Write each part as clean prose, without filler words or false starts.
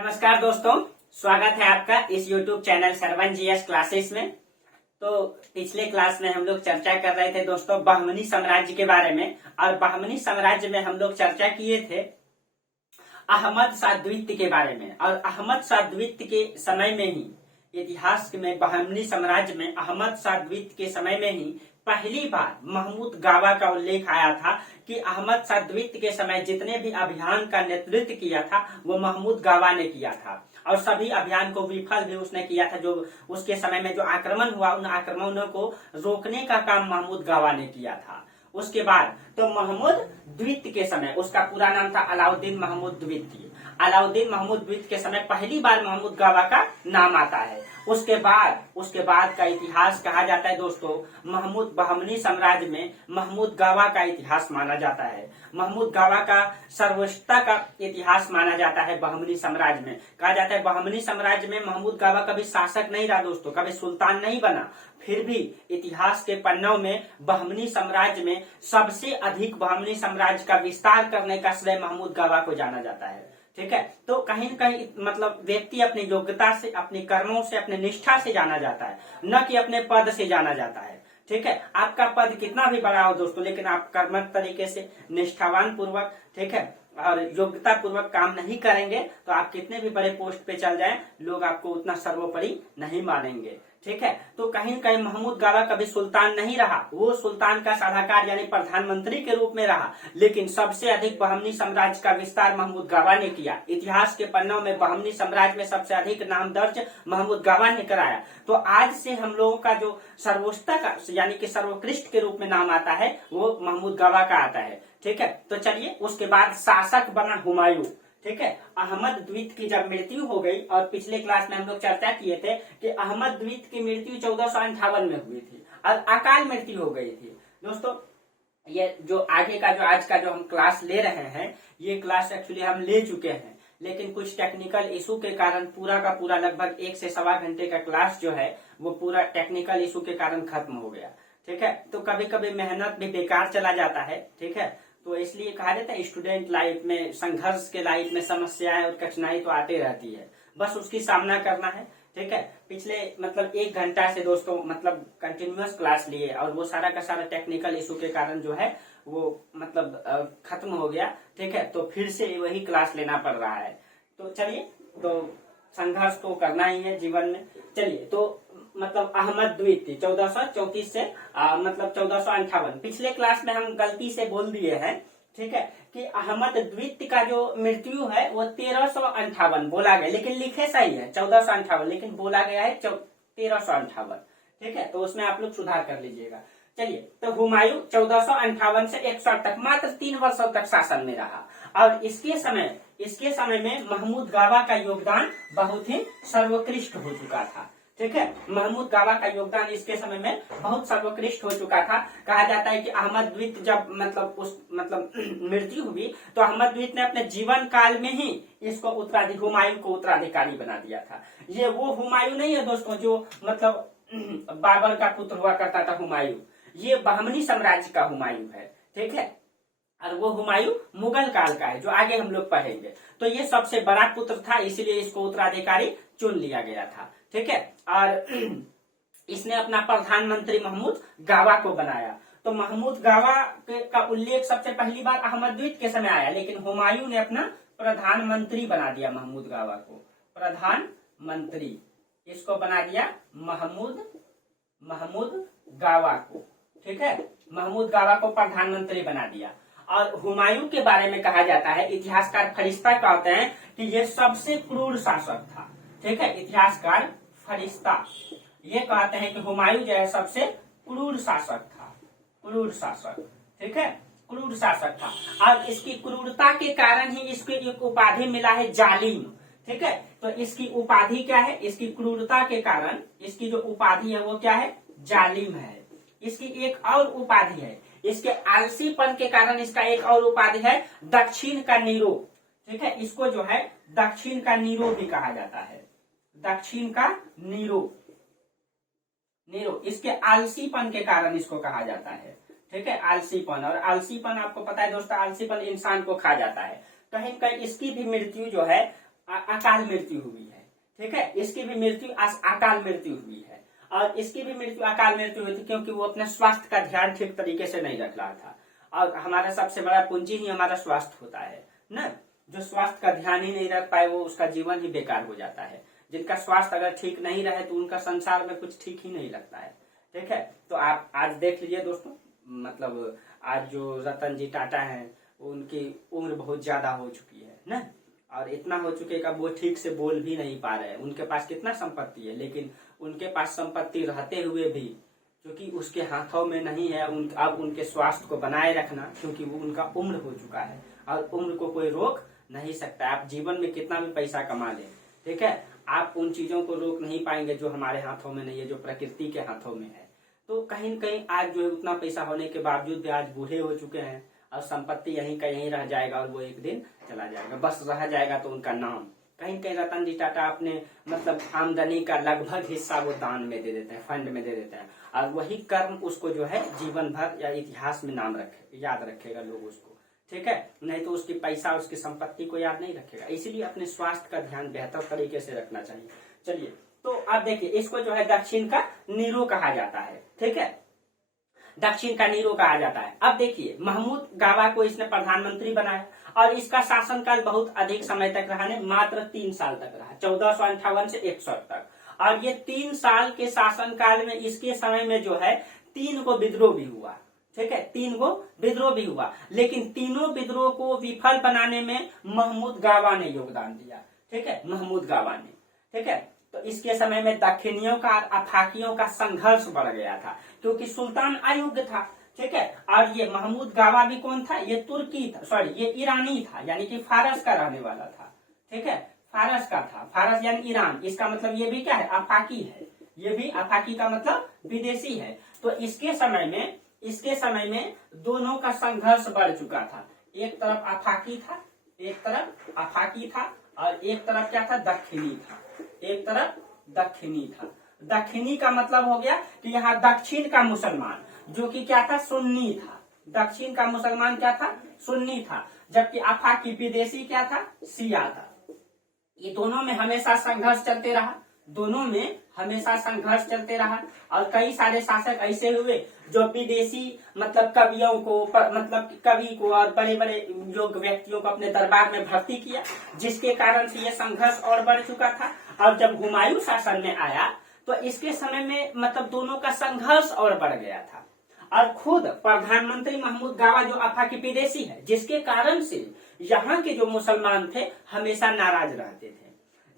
नमस्कार दोस्तों, स्वागत है आपका इस YouTube channel Sarvan GS classes में। तो पिछले क्लास में हम लोग चर्चा कर रहे थे दोस्तों बहमनी साम्राज्य के बारे में, और बहमनी साम्राज्य में हम लोग चर्चा किए थे अहमद शाह द्वितीय के बारे में। और अहमद शाह द्वितीय के समय में ही इतिहास में बहमनी साम्राज्य में अहमद शाह द्वितीय के समय में ही पहली बार महमूद गावा का उल्लेख आया था कि अहमद शाह द्वितीय के समय जितने भी अभियान का नेतृत्व किया था वो महमूद गावा ने किया था, और सभी अभियान को विफल भी उसने किया था। जो उसके समय में जो आक्रमण हुआ उन आक्रमणों को रोकने का काम महमूद गावा ने किया था। उसके बाद तो महमूद द्वितीय के समय, उसका पूरा नाम था अलाउद्दीन महमूद द्वितीय। अलाउद्दीन महमूद द्वितीय के समय पहली बार महमूद गावा का नाम आता है। उसके बाद का इतिहास कहा जाता है दोस्तों महमूद बहमनी साम्राज्य में महमूद गावा का इतिहास माना जाता है। महमूद गावा का सर्वोच्चता का इतिहास माना जाता है। बहमनी साम्राज्य में कहा जाता है बहमनी साम्राज्य में महमूद गावा कभी शासक नहीं रहा दोस्तों, कभी सुल्तान नहीं बना, फिर भी इतिहास के पन्नों में बहमनी साम्राज्य में सबसे अधिक बहमनी साम्राज्य का विस्तार करने का श्रेय महमूद गावा को जाना जाता है। ठीक है, तो कहीं न कहीं मतलब व्यक्ति अपनी योग्यता से, अपने कर्मों से, अपने निष्ठा से जाना जाता है, न कि अपने पद से जाना जाता है। ठीक है, आपका पद कितना भी बड़ा हो दोस्तों, लेकिन आप कर्मठ तरीके से निष्ठावान पूर्वक, ठीक है, और योग्यता पूर्वक काम नहीं करेंगे तो आप कितने भी बड़े पोस्ट पे चल जाएं, लोग आपको उतना सर्वोपरि नहीं मानेंगे। ठीक है, तो कहीं न कहीं महमूद गावा कभी सुल्तान नहीं रहा, वो सुल्तान का सलाहकार यानी प्रधानमंत्री के रूप में रहा, लेकिन सबसे अधिक बहमनी साम्राज्य का विस्तार महमूद गावा ने किया। इतिहास के पन्नों में बहमनी साम्राज्य में सबसे अधिक नाम दर्ज महमूद गावा ने कराया। तो आज से हम लोगों का जो सर्वोच्चता का यानी कि सर्वोत्कृष्ट के रूप में नाम आता है वो महमूद गावा का आता है। ठीक है, तो चलिए उसके बाद शासक बना हुमायूं। ठीक है, अहमद द्वितीय की जब मृत्यु हो गई, और पिछले क्लास में हम लोग चर्चा किए थे कि अहमद द्वितीय की मृत्यु 1458 में हुई थी और अकाल मृत्यु हो गई थी। दोस्तों ये जो आगे का जो आज का जो हम क्लास ले रहे हैं, ये क्लास एक्चुअली हम ले चुके हैं, लेकिन कुछ टेक्निकल इशू के कारण पूरा का पूरा लगभग 1 से सवा घंटे का क्लास जो है वो पूरा टेक्निकल इशू के कारण खत्म हो गया। ठीक है, तो कभी कभी मेहनत भी बेकार चला जाता है। ठीक है, तो इसलिए कहा जाता है स्टूडेंट लाइफ में, संघर्ष के लाइफ में समस्याएं और कठिनाई तो आते रहती है, बस उसकी सामना करना है। ठीक है, पिछले मतलब 1 घंटा से दोस्तों मतलब कंटिन्यूअस क्लास लिए, और वो सारा का सारा टेक्निकल इशू के कारण जो है वो मतलब खत्म हो गया। ठीक है, तो फिर से वही क्लास लेना पड़ रहा है। तो चलिए, तो संघर्ष तो करना ही है जीवन में। चलिए, तो मतलब अहमद द्वितीय 1434 से मतलब 1458, पिछले क्लास में हम गलती से बोल दिए हैं। ठीक है, कि अहमद द्वितीय का जो मृत्यु है वो 1358 बोला गया, लेकिन लिखे सही है 1458, लेकिन बोला गया है 1358। ठीक है, तो उसमें आप लोग सुधार कर लीजिएगा। चलिए, तो हुमायूं 1458 से 160 तक मात्र 3 वर्षों तक शासन में रहा, और इसके समय में महमूद गावा का योगदान बहुत ही सर्वोत्कृष्ट हो चुका था। ठीक है, महमूद गावा का योगदान इसके समय में बहुत सर्वोत्कृष्ट हो चुका था। कहा जाता है कि अहमद द्वितीय जब मतलब मृत्यु हुई तो अहमद द्वितीय ने अपने जीवन काल में ही इसको हुमायूं को उत्तराधिकारी बना दिया था। ये वो हुमायूं नहीं है दोस्तों जो मतलब बाबर का पुत्र हुआ करता था हुमायूं, ये बहमनी साम्राज्य का हुमायूं है। ठीक है, और वो हुमायूं मुगल काल का है जो आगे हम लोग पढ़ेंगे। तो ये सबसे बड़ा पुत्र था, इसीलिए इसको उत्तराधिकारी चुन लिया गया था। ठीक है, और इसने अपना प्रधानमंत्री महमूद गावा को बनाया। तो महमूद गावा का उल्लेख सबसे पहली बार अहमद द्वितीय के समय आया, लेकिन हुमायूं ने अपना प्रधानमंत्री बना दिया महमूद गावा को, प्रधानमंत्री इसको बना दिया महमूद गावा को। ठीक है, महमूद गावा को प्रधानमंत्री बना दिया। और हुमायूं के बारे में कहा जाता है, इतिहासकार फरिश्ता कहते हैं कि ये सबसे क्रूर शासक था। ठीक है, इतिहासकार फरिश्ता ये कहते हैं कि हुमायूं जो है सबसे क्रूर शासक था, क्रूर शासक। ठीक है, क्रूर शासक था, और इसकी क्रूरता के कारण ही इसको एक उपाधि मिला है जालिम। ठीक है, तो इसकी उपाधि क्या है, इसकी क्रूरता के कारण इसकी जो उपाधि है वो क्या है, जालिम है। इसकी एक और उपाधि है, इसके आलसीपन के कारण इसका एक और उपाधि है दक्षिण का नीरो। ठीक है, इसको जो है दक्षिण का नीरो भी कहा जाता है, दक्षिण का नीरो इसके आलसीपन के कारण इसको कहा जाता है। ठीक है, आलसीपन, और आलसीपन आपको पता है दोस्तों, आलसीपन इंसान को खा जाता है। कहीं कहीं इसकी भी मृत्यु जो है अकाल मृत्यु हुई है। ठीक है, इसकी भी मृत्यु अकाल मृत्यु हुई है, और इसकी भी मृत्यु अकाल मृत्यु हुई थी क्योंकि वो अपने स्वास्थ्य का ध्यान ठीक तरीके से नहीं रख रहा था। और हमारा सबसे बड़ा पूंजी ही हमारा स्वास्थ्य होता है ना। जो स्वास्थ्य का ध्यान ही नहीं रख पाए वो उसका जीवन ही बेकार हो जाता है। जिनका स्वास्थ्य अगर ठीक नहीं रहे तो उनका संसार में कुछ ठीक ही नहीं लगता है। ठीक है, तो आप आज देख लीजिए दोस्तों, मतलब आज जो रतन जी टाटा हैं उनकी उम्र बहुत ज्यादा हो चुकी है ना, और इतना हो चुके कि वो ठीक से बोल भी नहीं पा रहे हैं। उनके पास कितना संपत्ति है, लेकिन उनके पास संपत्ति रहते हुए भी क्योंकि उसके हाथों में नहीं है अब उनके स्वास्थ्य को बनाए रखना, क्योंकि वो उनका उम्र हो चुका है और उम्र को कोई रोक नहीं सकता। आप जीवन में कितना भी पैसा कमा लें, ठीक है, आप उन चीजों को रोक नहीं पाएंगे जो हमारे हाथों में नहीं है, जो प्रकृति के हाथों में है। तो कहीं न कहीं आज जो है उतना पैसा होने के बावजूद भी आज बूढ़े हो चुके हैं और संपत्ति यहीं का यहीं रह जाएगा और वो एक दिन चला जाएगा, बस रह जाएगा तो उनका नाम। कहीं कहीं रतन जी टाटा अपने मतलब आमदनी का लगभग हिस्सा वो दान में दे देते हैं, फंड में दे देते हैं, और वही कर्म उसको जो है जीवन भर या इतिहास में याद रखेगा लोग उसको। ठीक है, नहीं तो उसकी पैसा उसकी संपत्ति को याद नहीं रखेगा। इसीलिए अपने स्वास्थ्य का ध्यान बेहतर तरीके से रखना चाहिए। चलिए, तो अब देखिए, इसको जो है दक्षिण का नीरो कहा जाता है। ठीक है, दक्षिण का नीरो कहा जाता है। अब देखिए, महमूद गावा को इसने प्रधानमंत्री बनाया और इसका शासनकाल बहुत अधिक समय तक रहा, नहीं मात्र 3 साल तक रहा, 1458 से 61 तक। और ये 3 साल के शासनकाल में इसके समय में जो है 3 को विद्रोह भी हुआ। ठीक है, 3 को विद्रोह भी हुआ, लेकिन तीनों विद्रोह को विफल बनाने में महमूद गावा ने योगदान दिया। ठीक है, महमूद गावा ने। ठीक है, तो इसके समय में दक्षिणियों का अफाकियों का संघर्ष बढ़ गया था क्योंकि सुल्तान अयोग्य था। ठीक है, और ये महमूद गावा भी कौन था, ये तुर्की था, सॉरी ये ईरानी था, यानी कि फारस का रहने वाला था। ठीक है, फारस का था, फारस यानी ईरान। इसका मतलब ये भी क्या है, अफाकी है, ये भी अफाकी का मतलब विदेशी है। तो इसके समय में दोनों का संघर्ष बढ़ चुका था। एक तरफ अफाकी था, और एक तरफ क्या था, दक्षिणी था। एक तरफ दक्षिणी था। दक्षिणी का मतलब हो गया कि यहाँ दक्षिण का मुसलमान जो कि क्या था, सुन्नी था। दक्षिण का मुसलमान क्या था, सुन्नी था, जबकि अफाकी विदेशी क्या था, शिया था। ये दोनों में हमेशा संघर्ष चलते रहा, और कई सारे शासक ऐसे हुए जो विदेशी मतलब कवियों को मतलब कवि को और बड़े बड़े योग व्यक्तियों को अपने दरबार में भर्ती किया, जिसके कारण से ये संघर्ष और बढ़ चुका था। और जब हुमायूं शासन में आया तो इसके समय में मतलब दोनों का संघर्ष और बढ़ गया था। और खुद प्रधानमंत्री महमूद गावा जो अफाकी विदेशी है, जिसके कारण से यहाँ के जो मुसलमान थे हमेशा नाराज रहते थे,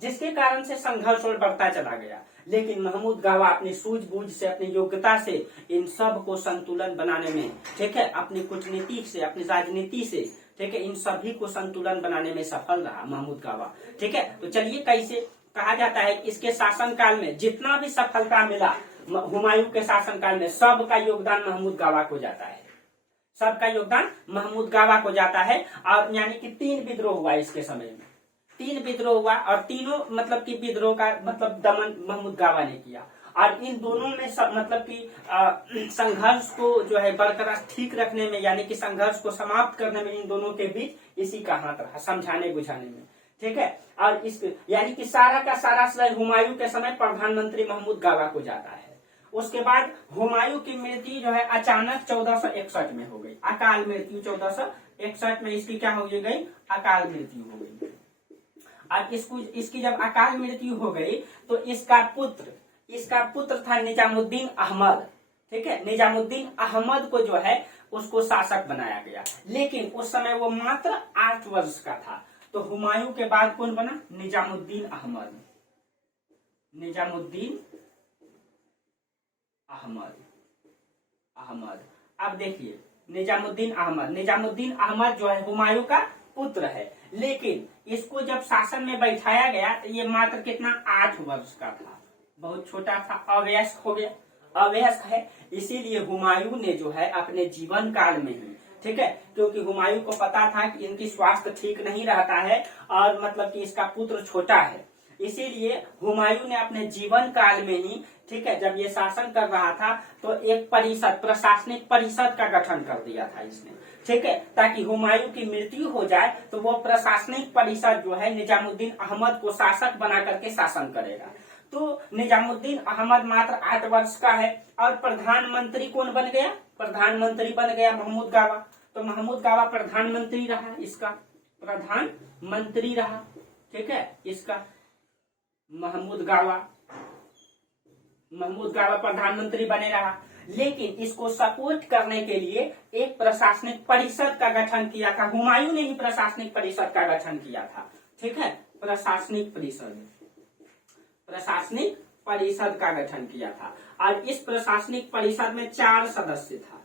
जिसके कारण से संघर्ष और बढ़ता चला गया। लेकिन महमूद गावा अपनी सूझबूझ से, अपनी योग्यता से इन सब को संतुलन बनाने में, ठीक है, अपनी कूटनीति से, अपनी राजनीति से, ठीक है, इन सभी को संतुलन बनाने में सफल रहा महमूद गावा। ठीक है, तो चलिए, कैसे कहा जाता है कि इसके शासनकाल में जितना भी सफलता मिला हुमायूं के शासनकाल में, सबका योगदान महमूद गावा को जाता है, सबका योगदान महमूद गावा को जाता है। और यानी कि 3 विद्रोह हुआ इसके समय में, 3 विद्रोह हुआ, और तीनों मतलब कि विद्रोह का मतलब दमन महमूद गावा ने किया। और इन दोनों में मतलब कि संघर्ष को जो है बरकरार ठीक रखने में, यानी कि संघर्ष को समाप्त करने में इन दोनों के बीच इसी का हाथ रहा, समझाने बुझाने में। ठीक है, और इस यानी कि सारा का सारा श्रेय हुमायूं के समय प्रधानमंत्री महमूद गावा को जाता है। उसके बाद हुमायूं की मृत्यु जो है अचानक 1461 में हो गई, अकाल मृत्यु। 1461 में इसकी क्या हो गई, अकाल मृत्यु हो गई। और इसकी जब अकाल मृत्यु हो गई तो इसका पुत्र था निजामुद्दीन अहमद। ठीक है, निजामुद्दीन अहमद को जो है उसको शासक बनाया गया, लेकिन उस समय वो मात्र 8 वर्ष का था। तो हुमायूं के बाद कौन बना, निजामुद्दीन अहमद। अब देखिए, निजामुद्दीन अहमद जो है हुमायूं का पुत्र है, लेकिन इसको जब शासन में बैठाया गया तो ये मात्र कितना, 8 वर्ष का था, बहुत छोटा था, अवयस्क हो गया, अवयस्क है। इसीलिए हुमायूं ने जो है अपने जीवन काल में ही, ठीक है, क्योंकि हुमायूं को पता था कि इनकी स्वास्थ्य ठीक नहीं रहता है और मतलब कि इसका पुत्र छोटा है, इसीलिए हुमायूं ने अपने जीवन काल में ही, ठीक है, जब ये शासन कर रहा था तो एक परिषद, प्रशासनिक परिषद का गठन कर दिया था इसने, ठीक है, ताकि हुमायूं की मृत्यु हो जाए तो वो प्रशासनिक परिषद जो है निजामुद्दीन अहमद को शासक बना करके शासन करेगा। तो निजामुद्दीन अहमद मात्र 8 वर्ष का है और प्रधानमंत्री कौन बन गया? प्रधानमंत्री बन गया महमूद गावा। तो महमूद गावा प्रधानमंत्री रहा, इसका प्रधानमंत्री रहा, ठीक है, इसका महमूद गावा प्रधानमंत्री बने रहा। लेकिन इसको सपोर्ट करने के लिए एक प्रशासनिक परिषद का गठन किया था। हुमायूं ने ही प्रशासनिक परिषद का गठन किया था, ठीक है, प्रशासनिक परिषद का गठन किया था। और इस प्रशासनिक परिषद में 4 सदस्य था।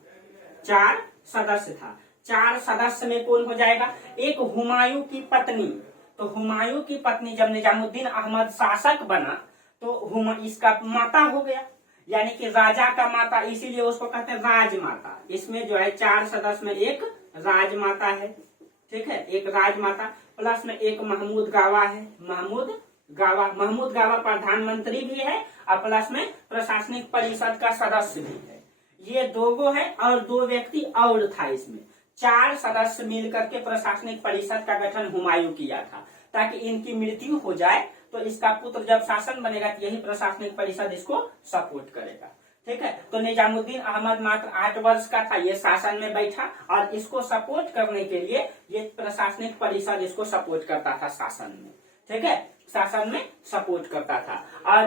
4 सदस्य में कौन हो जाएगा? एक हुमायूं की पत्नी। तो हुमायूं की पत्नी जब निजामुद्दीन अहमद शासक बना तो इसका माता हो गया, यानी कि राजा का माता, इसीलिए उसको कहते हैं राजमाता। इसमें जो है 4 सदस्य में एक राजमाता है, ठीक है, एक राजमाता प्लस में एक महमूद गावा है। महमूद गावा प्रधानमंत्री भी है और प्लस में प्रशासनिक परिषद का सदस्य भी है। ये 2 है और 2 व्यक्ति और था इसमें। 4 सदस्य मिलकर के प्रशासनिक परिषद का गठन हुमायूं किया था ताकि इनकी मृत्यु हो जाए तो इसका पुत्र जब शासन बनेगा तो यही प्रशासनिक परिषद इसको सपोर्ट करेगा, ठीक है। तो निजामुद्दीन अहमद मात्र 8 वर्ष का था, ये शासन में बैठा और इसको सपोर्ट करने के लिए ये प्रशासनिक परिषद इसको सपोर्ट करता था शासन में, ठीक है, शासन में सपोर्ट करता था। और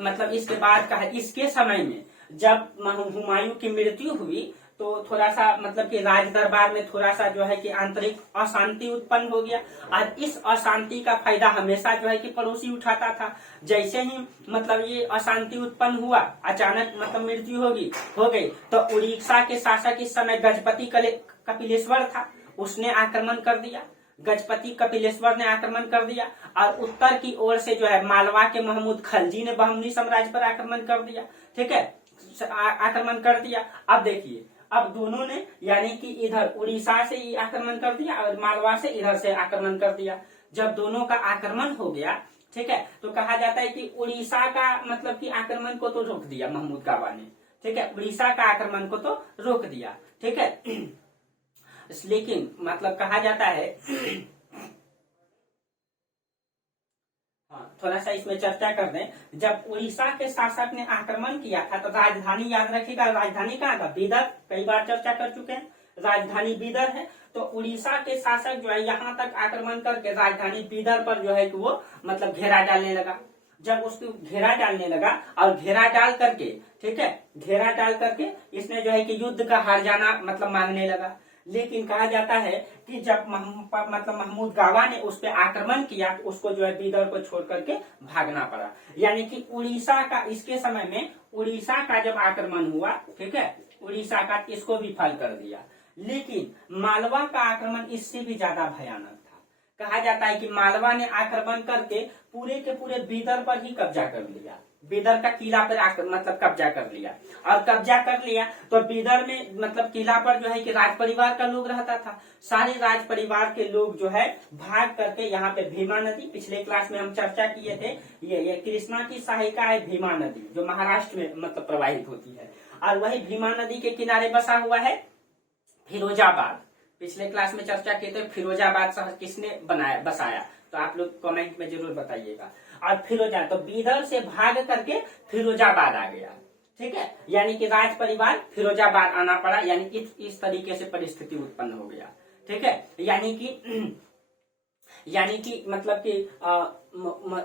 मतलब इसके बाद का है, इसके समय में जब हुमायूं की मृत्यु हुई तो थोड़ा सा मतलब कि राज दरबार में थोड़ा सा जो है कि आंतरिक अशांति उत्पन्न हो गया और इस अशांति का फायदा हमेशा जो है कि पड़ोसी उठाता था। जैसे ही मतलब ये अशांति उत्पन्न हुआ, अचानक मतलब मृत्यु हो गई तो उड़ीसा के शासक इस समय गजपति कपिलेश्वर था, उसने आक्रमण कर दिया। गजपति कपिलेश्वर ने आक्रमण कर दिया और उत्तर की ओर से जो है मालवा के महमूद खलजी ने बहमनी साम्राज्य पर आक्रमण कर दिया, ठीक है, आक्रमण कर दिया। अब देखिए, अब दोनों ने यानी कि इधर उड़ीसा से आक्रमण कर दिया और मालवा से इधर से आक्रमण कर दिया। जब दोनों का आक्रमण हो गया, ठीक है, तो कहा जाता है कि उड़ीसा का मतलब कि आक्रमण को तो रोक दिया महमूद गावा ने, ठीक है, उड़ीसा का आक्रमण को तो रोक दिया, ठीक है। लेकिन मतलब कहा जाता है थोड़ा सा इसमें चर्चा कर दें। जब उड़ीसा के शासक ने आक्रमण किया था तो राजधानी याद रखिएगा, राजधानी कहाँ था? बीदर। कई बार चर्चा कर चुके हैं, राजधानी बीदर है। तो उड़ीसा के शासक जो है यहाँ तक आक्रमण करके राजधानी बीदर पर जो है कि वो मतलब घेरा डालने लगा। जब उसको घेरा डालने लगा और घेरा डाल करके, ठीक है, घेरा डाल करके इसने जो है कि युद्ध का हार जाना मतलब मांगने लगा। लेकिन कहा जाता है कि जब मतलब महमूद गावा ने उस पर आक्रमण किया तो उसको जो है बीदर को छोड़ करके भागना पड़ा। यानी कि उड़ीसा का इसके समय में उड़ीसा का जब आक्रमण हुआ, ठीक है, उड़ीसा का इसको भी फल कर दिया। लेकिन मालवा का आक्रमण इससे भी ज्यादा भयानक था। कहा जाता है कि मालवा ने आक्रमण करके पूरे के पूरे बीदर पर ही कब्जा कर लिया, बीदर का किला पर मतलब कब्जा कर लिया। और कब्जा कर लिया तो बीदर में मतलब किला पर जो है कि राज परिवार का लोग रहता था। सारे राज परिवार के लोग जो है भाग करके यहाँ पे भीमा नदी, पिछले क्लास में हम चर्चा किए थे, ये कृष्णा की सहायिका है भीमा नदी, जो महाराष्ट्र में मतलब प्रवाहित होती है। और वही भीमा नदी के किनारे बसा हुआ है फिरोजाबाद। पिछले क्लास में चर्चा किए थे फिरोजाबाद शहर किसने बसाया, तो आप लोग कमेंट में जरूर बताइएगा। और तो बीदर से भाग करके फिरोजाबाद आ गया, ठीक है, यानी कि राज परिवार फिरोजाबाद आना पड़ा। यानी कि इस तरीके से परिस्थिति उत्पन्न हो गया, ठीक है। यानी कि मतलब कि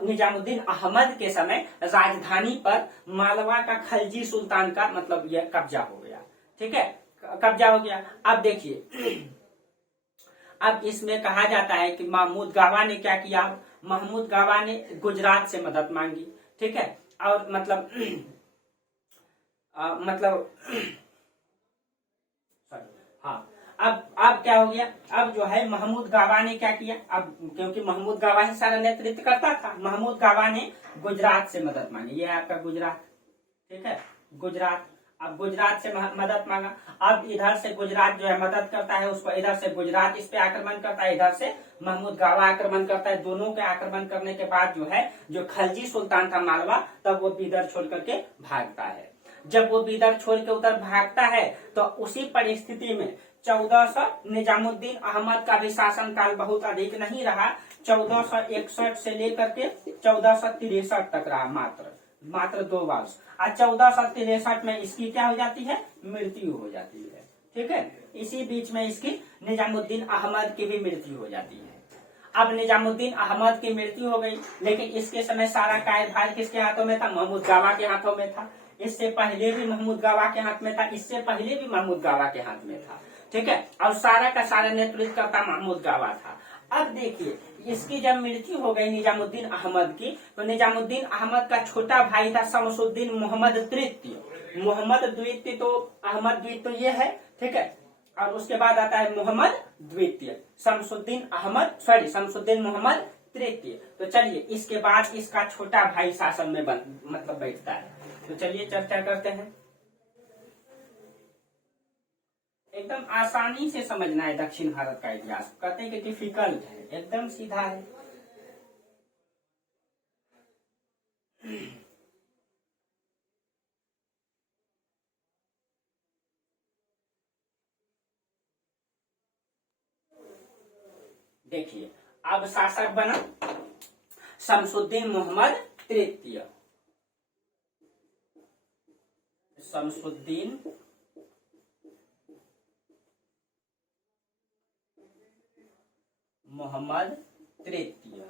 निजामुद्दीन अहमद के समय राजधानी पर मालवा का खलजी सुल्तान का मतलब यह कब्जा हो गया, ठीक है, कब्जा हो गया। अब देखिए, अब इसमें कहा जाता है कि महमूद गावा ने क्या किया? महमूद गावा ने गुजरात से मदद मांगी, ठीक है, और मतलब हाँ, अब क्या हो गया? अब जो है महमूद गावा ने क्या किया? अब क्योंकि महमूद गावा ही सारा नेतृत्व करता था, महमूद गावा ने गुजरात से मदद मांगी। ये है आपका गुजरात, ठीक है, गुजरात। अब गुजरात से मदद मांगा, अब इधर से गुजरात जो है मदद करता है उसको, इधर से गुजरात इस पे आक्रमण करता है, इधर से महमूद गावा आक्रमण करता है। दोनों के आक्रमण करने के बाद जो है जो खलजी सुल्तान था मालवा, तब वो बीदर छोड़ करके भागता है। जब वो बीदर छोड़ के उधर भागता है तो उसी परिस्थिति में 1400 निजामुद्दीन अहमद का भी शासन काल बहुत अधिक नहीं रहा, 1461 से लेकर के 1463 तक रहा, मात्र 2 वर्ष। आज 1463 में इसकी क्या हो जाती है, मृत्यु हो जाती है। ठीक है, इसी बीच में इसकी निजामुद्दीन अहमद की भी मृत्यु हो जाती है। अब निजामुद्दीन अहमद की मृत्यु हो गई, लेकिन इसके समय सारा कार्यभार किसके हाथों में था, महमूद गावा के हाथों में था। इससे पहले भी महमूद गावा के हाथ में था, इससे पहले भी महमूद गावा के हाथ में था। ठीक है, और सारा का सारा नेतृत्व करता महमूद गावा था। अब देखिए, इसकी जब मृत्यु हो गई निजामुद्दीन अहमद की, तो निजामुद्दीन अहमद का छोटा भाई था शमसुद्दीन मोहम्मद तृतीय। मोहम्मद द्वितीय तो अहमद द्वितीय तो ये है, ठीक है, और उसके बाद आता है मोहम्मद द्वितीय, शमसुद्दीन मोहम्मद तृतीय। तो चलिए, इसके बाद इसका छोटा भाई शासन में मतलब बैठता है। तो चलिए चर्चा करते हैं। एकदम आसानी से समझना है दक्षिण भारत का इतिहास, कहते हैं कि डिफिकल्ट है, एकदम सीधा है। देखिए, अब शासक बना शमसुद्दीन मोहम्मद तृतीय। शमसुद्दीन मोहम्मद तृतीय।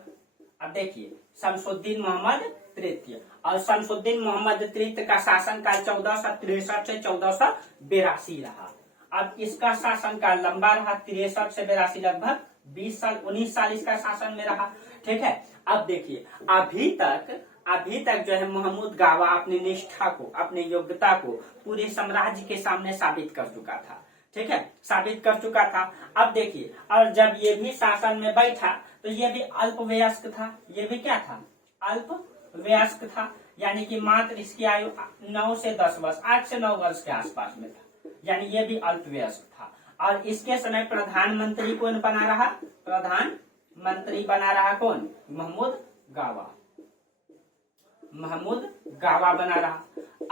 अब देखिए, शमसुद्दीन मोहम्मद तृतीय, और शमसुद्दीन मोहम्मद तृतीय का शासन काल 1463 से 1482 रहा। अब इसका शासन काल लंबा रहा, 63 से 82, लगभग 20 साल, 19 साल इसका शासन में रहा। ठीक है, अब देखिए, अभी तक जो है महमूद गावा अपनी निष्ठा को, अपनी योग्यता को पूरे साम्राज्य के सामने साबित कर चुका था। ठीक है, साबित कर चुका था। अब देखिए, और जब ये भी शासन में बैठा तो ये भी अल्पवयस्क था। ये भी क्या था, अल्पवयस्क था, यानी कि मात्र इसकी आयु 9 से 10 वर्ष, 8 से 9 वर्ष के आसपास में था, यानी ये भी अल्पवयस्क था। और इसके समय प्रधानमंत्री कौन बना रहा, प्रधानमंत्री बना रहा कौन, महमूद गावा बना रहा।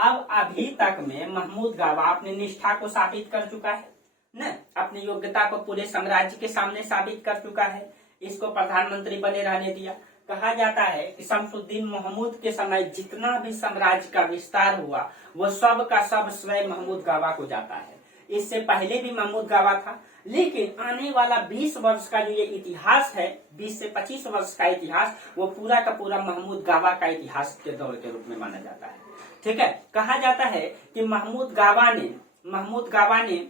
अब अभी तक में महमूद गावा अपनी निष्ठा को साबित कर चुका है न, अपनी योग्यता को पूरे साम्राज्य के सामने साबित कर चुका है, इसको प्रधानमंत्री बने रहने दिया। कहा जाता है कि शमसुद्दीन महमूद के समय जितना भी साम्राज्य का विस्तार हुआ वो सब का सब स्वयं महमूद गावा को जाता है। इससे पहले भी महमूद गावा था, लेकिन आने वाला 20 वर्ष का जो ये इतिहास है, 20 से 25 वर्ष का इतिहास, वो पूरा का पूरा महमूद गावा का इतिहास के दौर के रूप में माना जाता है। ठीक है, कहा जाता है कि महमूद गावा ने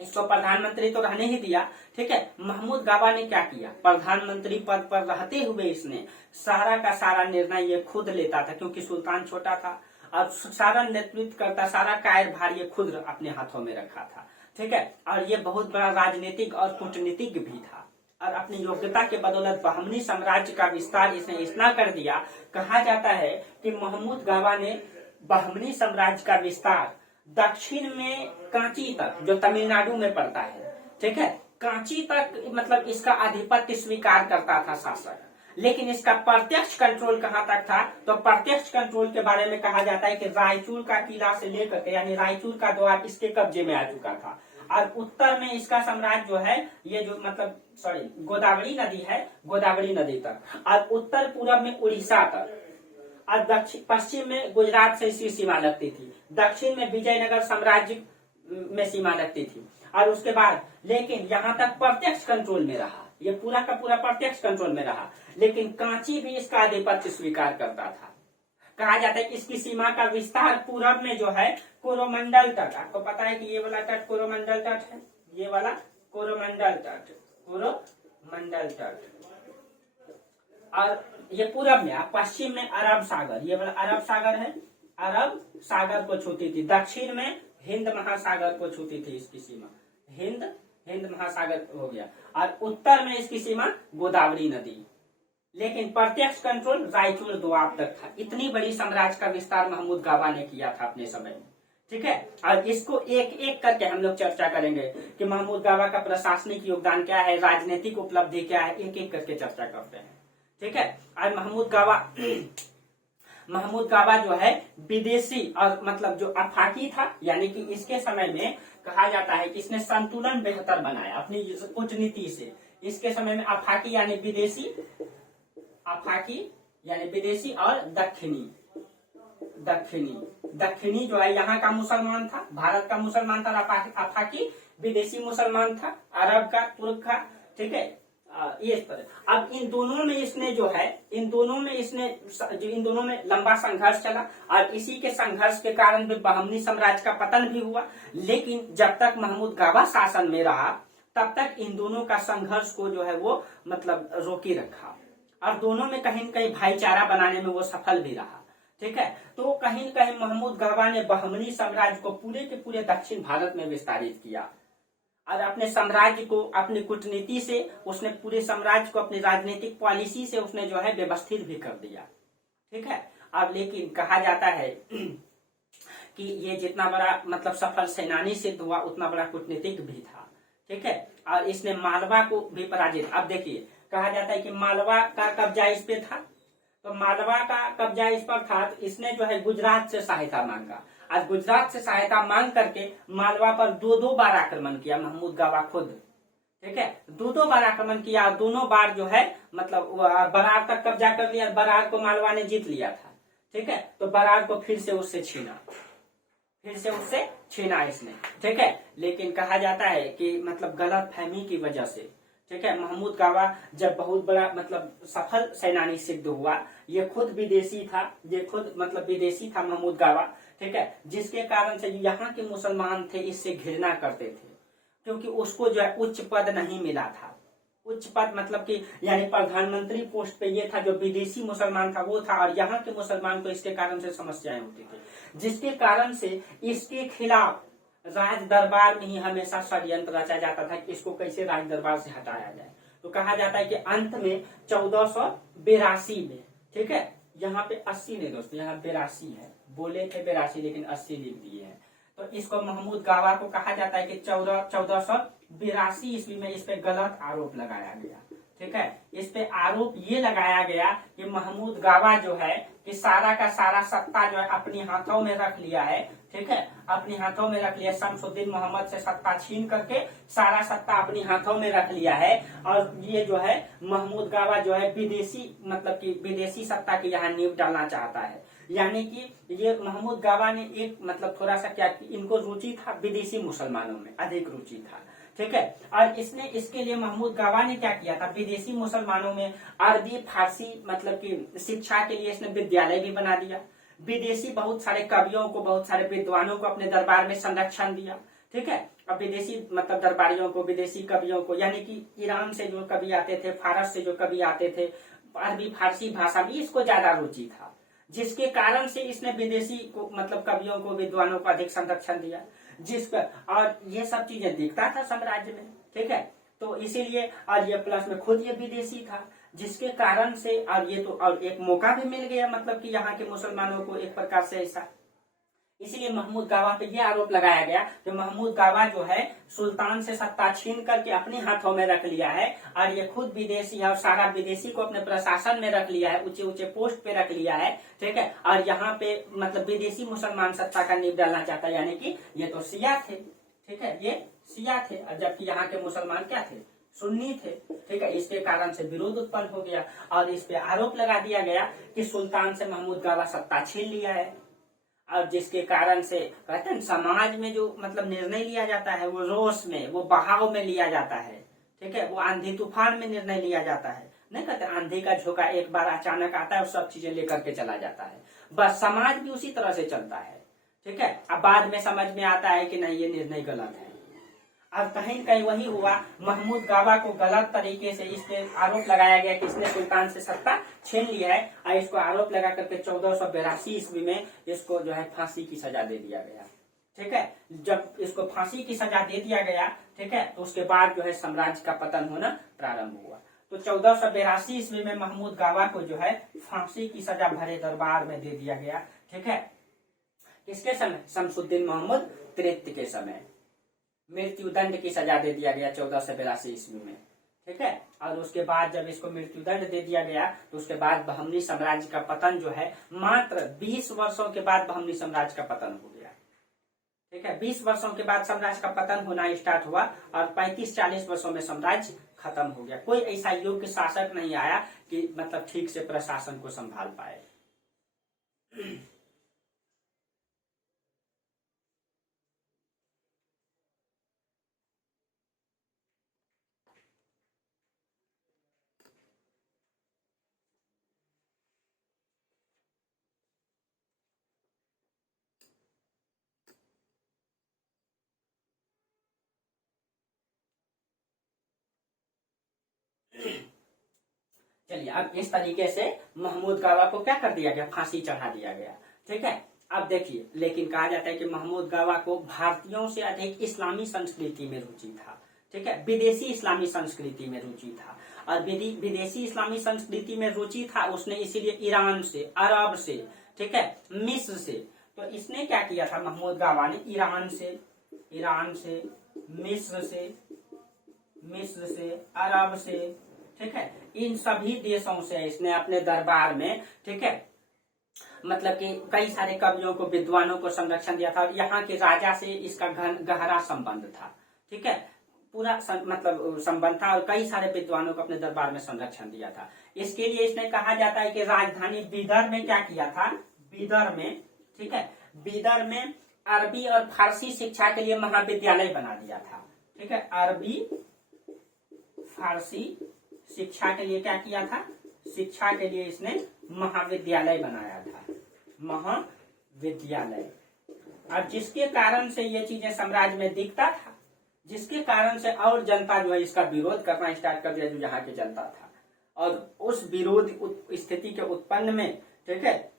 इसको प्रधानमंत्री तो रहने ही दिया। ठीक है, महमूद गावा ने क्या किया, प्रधानमंत्री पद पर रहते हुए इसने सारा का सारा निर्णय ये खुद लेता था, क्योंकि सुल्तान छोटा था, और सारा नेतृत्व करता, सारा कार्यभार ये खुद अपने हाथों में रखा था। ठीक है, और ये बहुत बड़ा राजनीतिक और कूटनीतिज्ञ भी था, और अपनी योग्यता के बदौलत बहमनी साम्राज्य का विस्तार इसने इतना कर दिया। कहा जाता है कि महमूद गावा ने बहमनी साम्राज्य का विस्तार दक्षिण में कांची तक, जो तमिलनाडु में पड़ता है, ठीक है, कांची तक मतलब इसका आधिपत्य स्वीकार करता था शासक। लेकिन इसका प्रत्यक्ष कंट्रोल कहाँ तक था, तो प्रत्यक्ष कंट्रोल के बारे में कहा जाता है कि रायचूर का किला से लेकर के, यानी रायचूर का द्वार इसके कब्जे में आ चुका था। और उत्तर में इसका साम्राज्य जो है, ये जो मतलब गोदावरी नदी है, गोदावरी नदी तक, और उत्तर पूर्व में उड़ीसा तक, और दक्षिण पश्चिम में गुजरात से इसकी सीमा लगती थी, दक्षिण में विजयनगर साम्राज्य में सीमा लगती थी। और उसके बाद लेकिन यहाँ तक प्रत्यक्ष कंट्रोल में रहा, ये पूरा का पूरा प्रत्यक्ष कंट्रोल में रहा, लेकिन कांची भी इसका आधिपत्य स्वीकार करता था। कहा जाता है कि इसकी सीमा का विस्तार पूरब में जो है कोरोमंडल तट, आपको पता है कि ये वाला तट कोरोमंडल तट है, ये वाला कोरोमंडल तट, और ये पूरब में, पश्चिम में अरब सागर, ये वाला अरब सागर है, अरब सागर को छूती थी। दक्षिण में हिंद महासागर को छूती थी इसकी सीमा, हिंद महासागर हो गया, और उत्तर में इसकी सीमा गोदावरी नदी। लेकिन प्रत्यक्ष कंट्रोल रायचूर दोआब तक था। इतनी बड़ी साम्राज्य का विस्तार महमूद गावा ने किया था अपने समय में। ठीक है। और इसको एक एक करके हम लोग चर्चा करेंगे कि महमूद गावा का प्रशासनिक योगदान क्या है, राजनीतिक उपलब्धि क्या है, एक एक करके चर्चा करते हैं। ठीक है। और महमूद गावा जो है विदेशी और मतलब जो आफाकी था, यानी कि इसके समय में कहा जाता है कि इसने संतुलन बेहतर बनाया अपनी कूटनीति से। इसके समय में आफाकी यानी विदेशी और दक्षिणी जो है यहाँ का मुसलमान था, भारत का मुसलमान था, आफाकी विदेशी मुसलमान था, अरब का, तुर्क का। ठीक है। ये इस पर अब इन दोनों में लंबा संघर्ष चला और इसी के संघर्ष के कारण भी बहमनी साम्राज्य का पतन भी हुआ। लेकिन जब तक महमूद गावा शासन में रहा तब तक इन दोनों का संघर्ष को जो है वो मतलब रोके रखा और दोनों में कहीं न कहीं भाईचारा बनाने में वो सफल भी रहा। ठीक है। तो कहीं न कहीं महमूद गावा ने बहमनी साम्राज्य को पूरे के पूरे दक्षिण भारत में विस्तारित किया और अपने साम्राज्य को अपनी कूटनीति से उसने पूरे साम्राज्य को अपनी राजनीतिक पॉलिसी से उसने जो है व्यवस्थित भी कर दिया। ठीक है। अब लेकिन कहा जाता है कि ये जितना बड़ा मतलब सफल सेनानी सिद्ध हुआ उतना बड़ा कूटनीतिक भी था। ठीक है। और इसने मालवा को भी पराजित। अब देखिए कहा जाता है कि मालवा का कब्जा इस पे था, तो मालवा का कब्जा इस पर था, तो इसने जो है गुजरात से सहायता मांगा। आज गुजरात से सहायता मांग करके मालवा पर दो बार आक्रमण किया महमूद गावा खुद। ठीक है। दो बार आक्रमण किया और दोनों बार जो है मतलब बरार तक कब्जा कर लिया। बरार को मालवा ने जीत लिया था। ठीक है। तो बरार को फिर से उससे छीना इसने। ठीक है। लेकिन कहा जाता है कि मतलब गलत फहमी की वजह से, ठीक है, महमूद गावा जब बहुत बड़ा मतलब सफल सेनानी सिद्ध हुआ, ये खुद विदेशी था महमूद गावा। ठीक है। जिसके कारण से यहाँ के मुसलमान थे इससे घृणा करते थे क्योंकि उसको जो है उच्च पद नहीं मिला था। उच्च पद मतलब कि यानी प्रधानमंत्री पोस्ट पे ये था, जो विदेशी मुसलमान था वो था, और यहाँ के मुसलमान को इसके कारण से समस्याएं होती थी, जिसके कारण से इसके खिलाफ राज दरबार में ही हमेशा षड्यंत्र रचा जाता था कि इसको कैसे राज दरबार से हटाया जाए। तो कहा जाता है कि अंत में 1482 में, ठीक है, यहाँ पे 80 नहीं दोस्तों, यहाँ 82 है, बोले थे 82 लेकिन 80 लिख दिए हैं। तो इसको महमूद गावा को कहा जाता है कि 1482 ईस्वी में इस पे गलत आरोप लगाया गया। ठीक है। इस पे आरोप ये लगाया गया कि महमूद गावा जो है कि सारा का सारा सत्ता जो है अपने हाथों में रख लिया है। ठीक है। अपने हाथों में रख लिया, शमसुद्दीन मोहम्मद से सत्ता छीन करके सारा सत्ता अपने हाथों में रख लिया है। और ये जो है महमूद गावा जो है विदेशी सत्ता की यहाँ नींव डालना चाहता है। यानी कि ये महमूद गावा ने एक मतलब थोड़ा सा क्या, इनको रुचि था विदेशी मुसलमानों में, अधिक रुचि था। ठीक है। और इसके लिए महमूद गावा ने क्या किया था, विदेशी मुसलमानों में अरबी फारसी मतलब की शिक्षा के लिए इसने विद्यालय भी बना दिया। विदेशी बहुत सारे कवियों को, बहुत सारे विद्वानों को अपने दरबार में संरक्षण दिया। ठीक है। अब विदेशी मतलब दरबारियों को, विदेशी कवियों को, यानी कि ईरान से जो कवि आते थे, फारस से जो कवि आते थे, अरबी फारसी भाषा में इसको ज्यादा रुचि था, जिसके कारण से इसने विदेशी को मतलब कवियों को, विद्वानों को अधिक संरक्षण दिया। और ये सब चीजें दिखता था साम्राज्य में। ठीक है। तो इसीलिए और ये प्लस में खुद ये विदेशी था, जिसके कारण से और ये तो और एक मौका भी मिल गया मतलब कि यहाँ के मुसलमानों को एक प्रकार से ऐसा। इसलिए महमूद गावा पे ये आरोप लगाया गया कि महमूद गावा जो है सुल्तान से सत्ता छीन करके अपने हाथों में रख लिया है और ये खुद विदेशी है और सारा विदेशी को अपने प्रशासन में रख लिया है, ऊंचे ऊंचे पोस्ट पे रख लिया है। ठीक है। और यहाँ पे मतलब विदेशी मुसलमान सत्ता का नींव डालना चाहता है, यानी कि ये तो शिया थे। ठीक है। ये शिया थे और जबकि यहाँ के मुसलमान क्या थे, सुन्नी थे। ठीक है। इसके कारण से विरोध उत्पन्न हो गया और इस पे आरोप लगा दिया गया कि सुल्तान से महमूद गावा सत्ता छीन लिया है। और जिसके कारण से कहते हैं समाज में जो मतलब निर्णय लिया जाता है वो रोष में, वो बहाव में लिया जाता है। ठीक है। वो आंधी तूफान में निर्णय लिया जाता है। नहीं कहते आंधी का झोंका एक बार अचानक आता है और सब चीजें लेकर के चला जाता है। बस समाज भी उसी तरह से चलता है। ठीक है। अब बाद में समझ में आता है कि नहीं ये निर्णय गलत है। अब कहीं कहीं वही हुआ, महमूद गावा को गलत तरीके से इस पे आरोप लगाया गया कि इसने सुल्तान से सत्ता छीन लिया है और इसको आरोप लगा करके 1482 ईस्वी में इसको जो है फांसी की सजा दे दिया गया। ठीक है। जब इसको फांसी की सजा दे दिया गया, ठीक है, तो उसके बाद जो है साम्राज्य का पतन होना प्रारंभ हुआ। तो 1482 ईस्वी में महमूद गावा को जो है फांसी की सजा भरे दरबार में दे दिया गया। ठीक है। किसके समय? शमसुद्दीन मोहम्मद तृतीय के समय मृत्यु दंड की सजा दे दिया गया 1482 ईस्वी में। ठीक है। और उसके बाद जब इसको मृत्यु दंड दे दिया गया तो उसके बाद बहमनी साम्राज्य का पतन जो है मात्र 20 वर्षों के बाद बहमनी साम्राज्य का पतन हो गया। ठीक है। 20 वर्षों के बाद साम्राज्य का पतन होना स्टार्ट हुआ और 35-40 वर्षों में साम्राज्य खत्म हो गया। कोई ऐसा योग्य शासक नहीं आया कि मतलब ठीक से प्रशासन को संभाल पाए। चलिए, अब इस तरीके से महमूद गावा को क्या कर दिया गया? फांसी चढ़ा दिया गया। ठीक है। अब देखिए, लेकिन कहा जाता है कि महमूद गावा को भारतीयों से अधिक इस्लामी संस्कृति में रुचि था। ठीक है। विदेशी इस्लामी संस्कृति में रुचि था और विदेशी इस्लामी संस्कृति में रुचि था उसने, इसीलिए ईरान से, अरब से, ठीक है, मिस्र से, तो इसने क्या किया था? महमूद गावा ने ईरान से, मिस्र से, अरब से, ठीक है, इन सभी देशों से इसने अपने दरबार में, ठीक है, मतलब कि कई सारे कवियों को, विद्वानों को संरक्षण दिया था और यहाँ के राजा से इसका गहरा संबंध था। ठीक है। पूरा मतलब संबंध था और कई सारे विद्वानों को अपने दरबार में संरक्षण दिया था। इसके लिए इसने कहा जाता है कि राजधानी बीदर में क्या किया था? बीदर में, ठीक है, बीदर में अरबी और फारसी शिक्षा के लिए महाविद्यालय बना दिया था। ठीक है। अरबी फारसी शिक्षा के लिए क्या किया था? शिक्षा के लिए इसने महाविद्यालय बनाया था, महाविद्यालय। और जिसके कारण से ये चीजें साम्राज्य में दिखता था, जिसके कारण से और जनता जो है इसका विरोध करना स्टार्ट कर दिया, जो यहाँ की जनता था। और उस विरोध स्थिति के उत्पन्न में, ठीक है,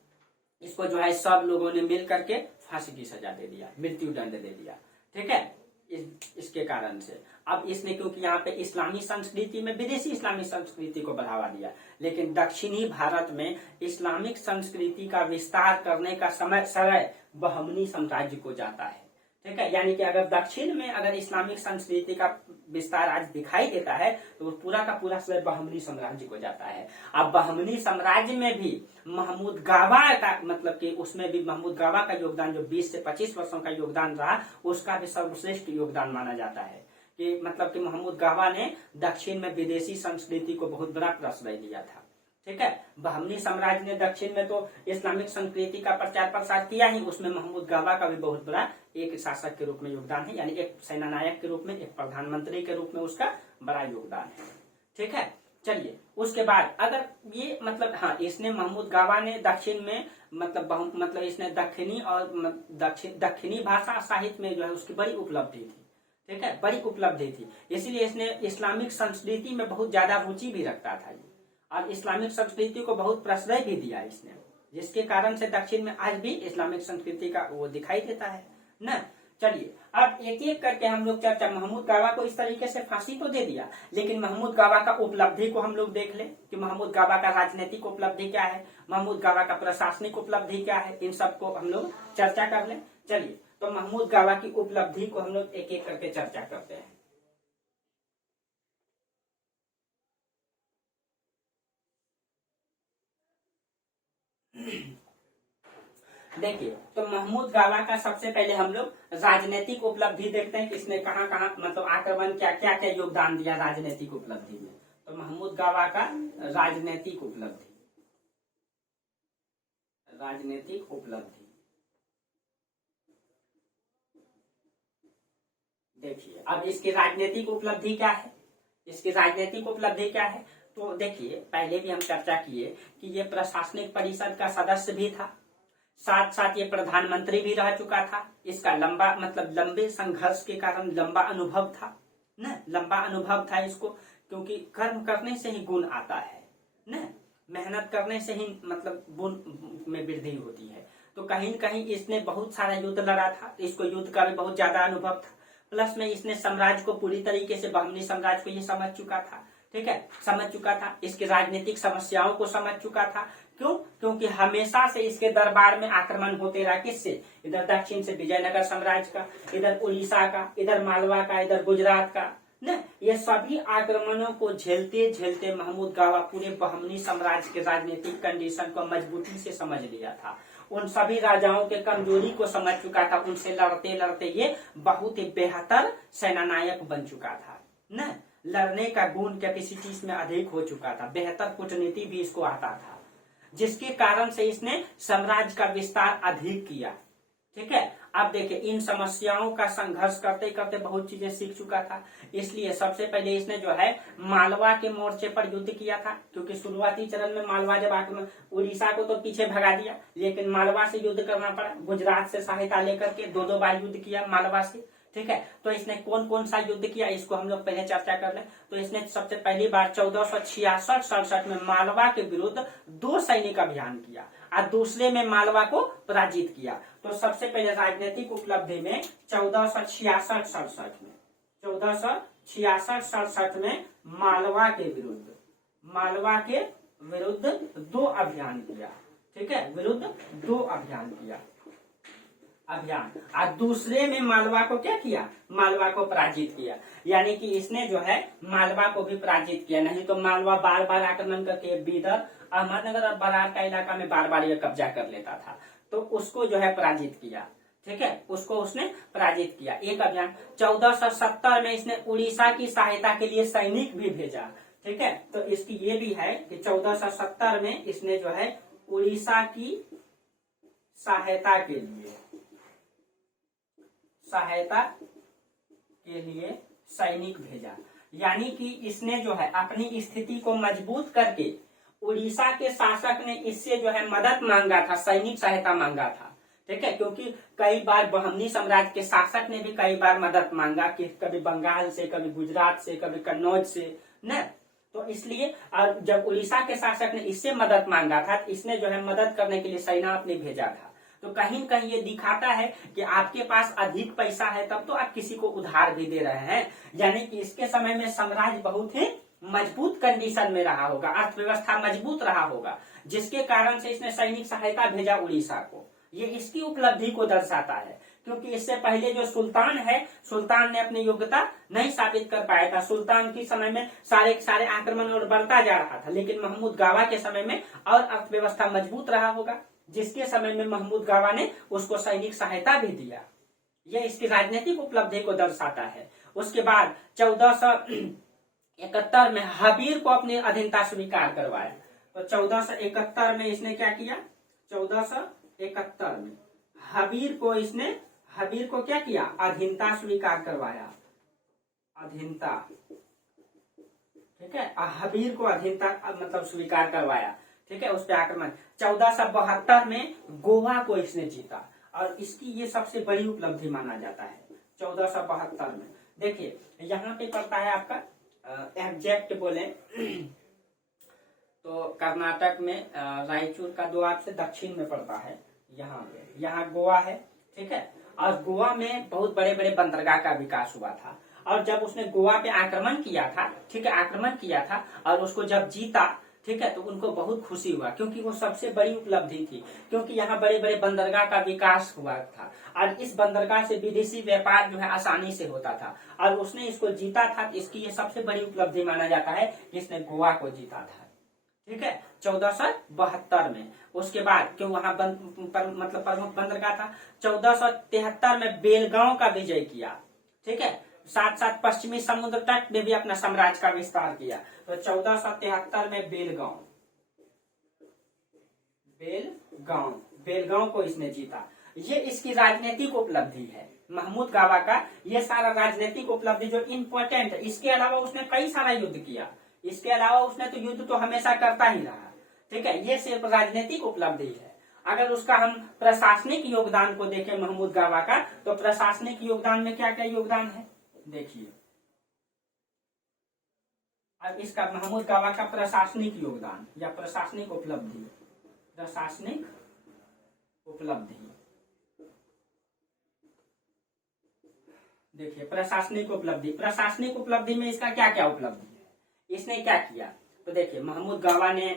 इसको जो है सब लोगों ने मिल करके फांसी की सजा दे दिया, मृत्यु दंड दे दिया। ठीक है। इसके कारण से अब इसने, क्योंकि यहाँ पे इस्लामी संस्कृति में विदेशी इस्लामी संस्कृति को बढ़ावा दिया, लेकिन दक्षिणी भारत में इस्लामिक संस्कृति का विस्तार करने का श्रेय बहमनी साम्राज्य को जाता है। ठीक है। यानी कि अगर दक्षिण में अगर इस्लामिक संस्कृति का विस्तार आज दिखाई देता है तो पूरा का पूरा श्रेय बहमनी साम्राज्य को जाता है। अब बहमनी साम्राज्य में भी महमूद गावा का, मतलब कि उसमें भी महमूद गावा का योगदान, जो 20 से 25 वर्षों का योगदान रहा, उसका भी सर्वश्रेष्ठ योगदान माना जाता है। कि मतलब कि महमूद गावा ने दक्षिण में विदेशी संस्कृति को बहुत बड़ा प्रश्रय दिया था। ठीक है। बहमनी साम्राज्य ने दक्षिण में तो इस्लामिक संस्कृति का प्रचार प्रसार किया ही, उसमें महमूद गावा का भी बहुत बड़ा एक शासक के रूप में योगदान है, यानी एक सेना नायक के रूप में, एक प्रधानमंत्री के रूप में उसका बड़ा योगदान है। ठीक है। चलिए, उसके बाद अगर ये मतलब, हाँ, इसने महमूद गावा ने दक्षिण में मतलब इसने दक्षिणी और दक्षिणी भाषा साहित्य में जो है उसकी बड़ी उपलब्धि थी। ठीक है, बड़ी उपलब्धि थी, इसीलिए इसने इस्लामिक संस्कृति में बहुत ज्यादा रुचि भी रखता था और इस्लामिक संस्कृति को बहुत प्रश्रय भी दिया इसने, जिसके कारण से दक्षिण में आज भी इस्लामिक संस्कृति का वो दिखाई देता है ना। चलिए, अब एक एक करके हम लोग चर्चा, महमूद गावा को इस तरीके से फांसी तो दे दिया, लेकिन महमूद गावा का उपलब्धि को हम लोग देख ले कि महमूद गावा का राजनीतिक उपलब्धि क्या है, महमूद गावा का प्रशासनिक उपलब्धि क्या है, इन सबको हम लोग चर्चा कर ले। चलिए, तो महमूद गावा की उपलब्धि को हम लोग एक एक करके चर्चा करते हैं। देखिए, तो महमूद गावा का सबसे पहले हम लोग राजनीतिक उपलब्धि देखते हैं कि इसने कहाँ कहाँ मतलब आक्रमण क्या क्या क्या योगदान दिया राजनीतिक उपलब्धि में। तो महमूद गावा का राजनीतिक उपलब्धि, देखिए, अब इसकी राजनीतिक उपलब्धि क्या है, तो देखिए, पहले भी हम चर्चा किए कि ये प्रशासनिक परिषद का सदस्य भी था, साथ साथ ये प्रधानमंत्री भी रह चुका था। इसका लंबे संघर्ष के कारण लंबा अनुभव था इसको, क्योंकि कर्म करने से ही गुण आता है ना, मेहनत करने से ही मतलब गुण में वृद्धि होती है। तो कहीं न कहीं इसने बहुत सारा युद्ध लड़ा था, इसको युद्ध का भी बहुत ज्यादा अनुभव था। प्लस में इसने साम्राज्य को पूरी तरीके से, बहमनी साम्राज्य को ये समझ चुका था। ठीक है, समझ चुका था, इसकी राजनीतिक समस्याओं को समझ चुका था। क्यों? क्योंकि हमेशा से इसके दरबार में आक्रमण होते रहा। किससे? इधर दक्षिण से विजयनगर साम्राज्य का, इधर उड़ीसा का, इधर मालवा का, इधर गुजरात का, न ये सभी आक्रमणों को झेलते झेलते महमूद गावा पूरे बहमनी साम्राज्य के राजनीतिक कंडीशन को मजबूती से समझ लिया था। उन सभी राजाओं के कमजोरी को समझ चुका था। उनसे लड़ते लड़ते ये बहुत ही बेहतर सेनानायक बन चुका था। न लड़ने का गुण कैपेसिटी में अधिक हो चुका था। बेहतर कूटनीति भी इसको आता था, जिसके कारण से इसने साम्राज्य का विस्तार अधिक किया। ठीक है, अब देखिए, इन समस्याओं का संघर्ष करते करते बहुत चीजें सीख चुका था। इसलिए सबसे पहले इसने जो है मालवा के मोर्चे पर युद्ध किया था, क्योंकि शुरुआती चरण में मालवा जब आक्रमण, उड़ीसा को तो पीछे भगा दिया, लेकिन मालवा से युद्ध करना पड़ा। गुजरात से सहायता लेकर के दो बार युद्ध किया मालवा से। ठीक है, तो इसने कौन कौन सा युद्ध किया, इसको हम लोग पहले चर्चा कर लें। तो इसने सबसे पहली बार 1466-67 में मालवा के विरुद्ध 2 सैनिक अभियान किया और दूसरे में मालवा को पराजित किया। तो सबसे पहले राजनीतिक उपलब्धि में 1466-67 में मालवा के विरुद्ध 2 अभियान किया। ठीक है, विरुद्ध 2 अभियान किया और दूसरे में मालवा को क्या किया? मालवा को पराजित किया। यानी कि इसने जो है मालवा को भी पराजित किया। नहीं तो मालवा बार बार आक्रमण करके बीदर, अहमदनगर और बरार का इलाका में बार बार ये कब्जा कर लेता था, तो उसको जो है पराजित किया। ठीक है, उसको उसने पराजित किया। एक अभियान 1470 में इसने उड़ीसा की सहायता के लिए सैनिक भी भेजा। ठीक है, तो इसकी ये भी है कि 1470 में इसने जो है उड़ीसा की सहायता के लिए सैनिक भेजा। यानी कि इसने जो है अपनी स्थिति को मजबूत करके उड़ीसा के शासक ने इससे जो है मदद मांगा था, सैनिक सहायता मांगा था। ठीक है, क्योंकि कई बार बहमनी साम्राज्य के शासक ने भी कई बार मदद मांगा, कि कभी बंगाल से, कभी गुजरात से, कभी कन्नौज से, न तो इसलिए जब उड़ीसा के शासक ने इससे मदद मांगा था, इसने जो है मदद करने के लिए सेना अपने भेजा था। तो कहीं कहीं ये दिखाता है कि आपके पास अधिक पैसा है तब तो आप किसी को उधार भी दे रहे हैं। यानी कि इसके समय में साम्राज्य बहुत ही मजबूत कंडीशन में रहा होगा, अर्थव्यवस्था मजबूत रहा होगा, जिसके कारण से इसने सैनिक सहायता भेजा उड़ीसा को। ये इसकी उपलब्धि को दर्शाता है, क्योंकि इससे पहले जो सुल्तान है, सुल्तान ने अपनी योग्यता नहीं साबित कर पाया था। सुल्तान के समय में सारे आक्रमण और बढ़ता जा रहा था, लेकिन महमूद गावा के समय में और अर्थव्यवस्था मजबूत रहा होगा, जिसके समय में महमूद गावा ने उसको सैनिक सहायता भी दिया। यह इसकी राजनीतिक उपलब्धि को दर्शाता है। उसके बाद 1471 में हबीर को अपनी अधीनता स्वीकार करवाया। तो 1471 में इसने क्या किया? 1471 में हबीर को क्या किया? अधीनता स्वीकार करवाया, अधीनता। ठीक है, हबीर को अधीनता मतलब स्वीकार करवाया। ठीक है, उस पर आक्रमण 1472 में गोवा को इसने जीता, और इसकी ये सबसे बड़ी उपलब्धि माना जाता है 1472 में। देखिए यहाँ पे पड़ता है आपका एग्जैक्ट बोले तो कर्नाटक में रायचूर का द्वार से दक्षिण में पड़ता है। यहाँ गोवा है। ठीक है, और गोवा में बहुत बड़े बड़े बंदरगाह का विकास हुआ था। और जब उसने गोवा पे आक्रमण किया था, ठीक है, आक्रमण किया था और उसको जब जीता, ठीक है, तो उनको बहुत खुशी हुआ, क्योंकि वो सबसे बड़ी उपलब्धि थी, क्योंकि यहाँ बड़े बड़े बंदरगाह का विकास हुआ था और इस बंदरगाह से विदेशी व्यापार जो है आसानी से होता था, और उसने इसको जीता था। इसकी ये सबसे बड़ी उपलब्धि माना जाता है कि इसने गोवा को जीता था। ठीक है, 1472 में। उसके बाद क्यों वहां मतलब प्रमुख बंदरगाह था। 1473 में बेलगांव का विजय किया। ठीक है, साथ साथ पश्चिमी समुद्र तट में भी अपना साम्राज्य का विस्तार किया। तो 1473 में बेलगांव को इसने जीता। ये इसकी राजनीतिक उपलब्धि है महमूद गावा का। ये सारा राजनीतिक उपलब्धि जो इम्पोर्टेंट है। इसके अलावा उसने कई सारा युद्ध किया, इसके अलावा उसने तो युद्ध तो हमेशा करता ही रहा। ठीक है, ये सिर्फ राजनीतिक उपलब्धि है। अगर उसका हम प्रशासनिक योगदान को देखें महमूद गावा का, तो प्रशासनिक योगदान में क्या क्या योगदान है देखिए। अब इसका महमूद गावा का प्रशासनिक योगदान या प्रशासनिक उपलब्धि, देखिए प्रशासनिक उपलब्धि में इसका क्या क्या उपलब्धि है। इसने क्या किया, तो देखिए महमूद गावा ने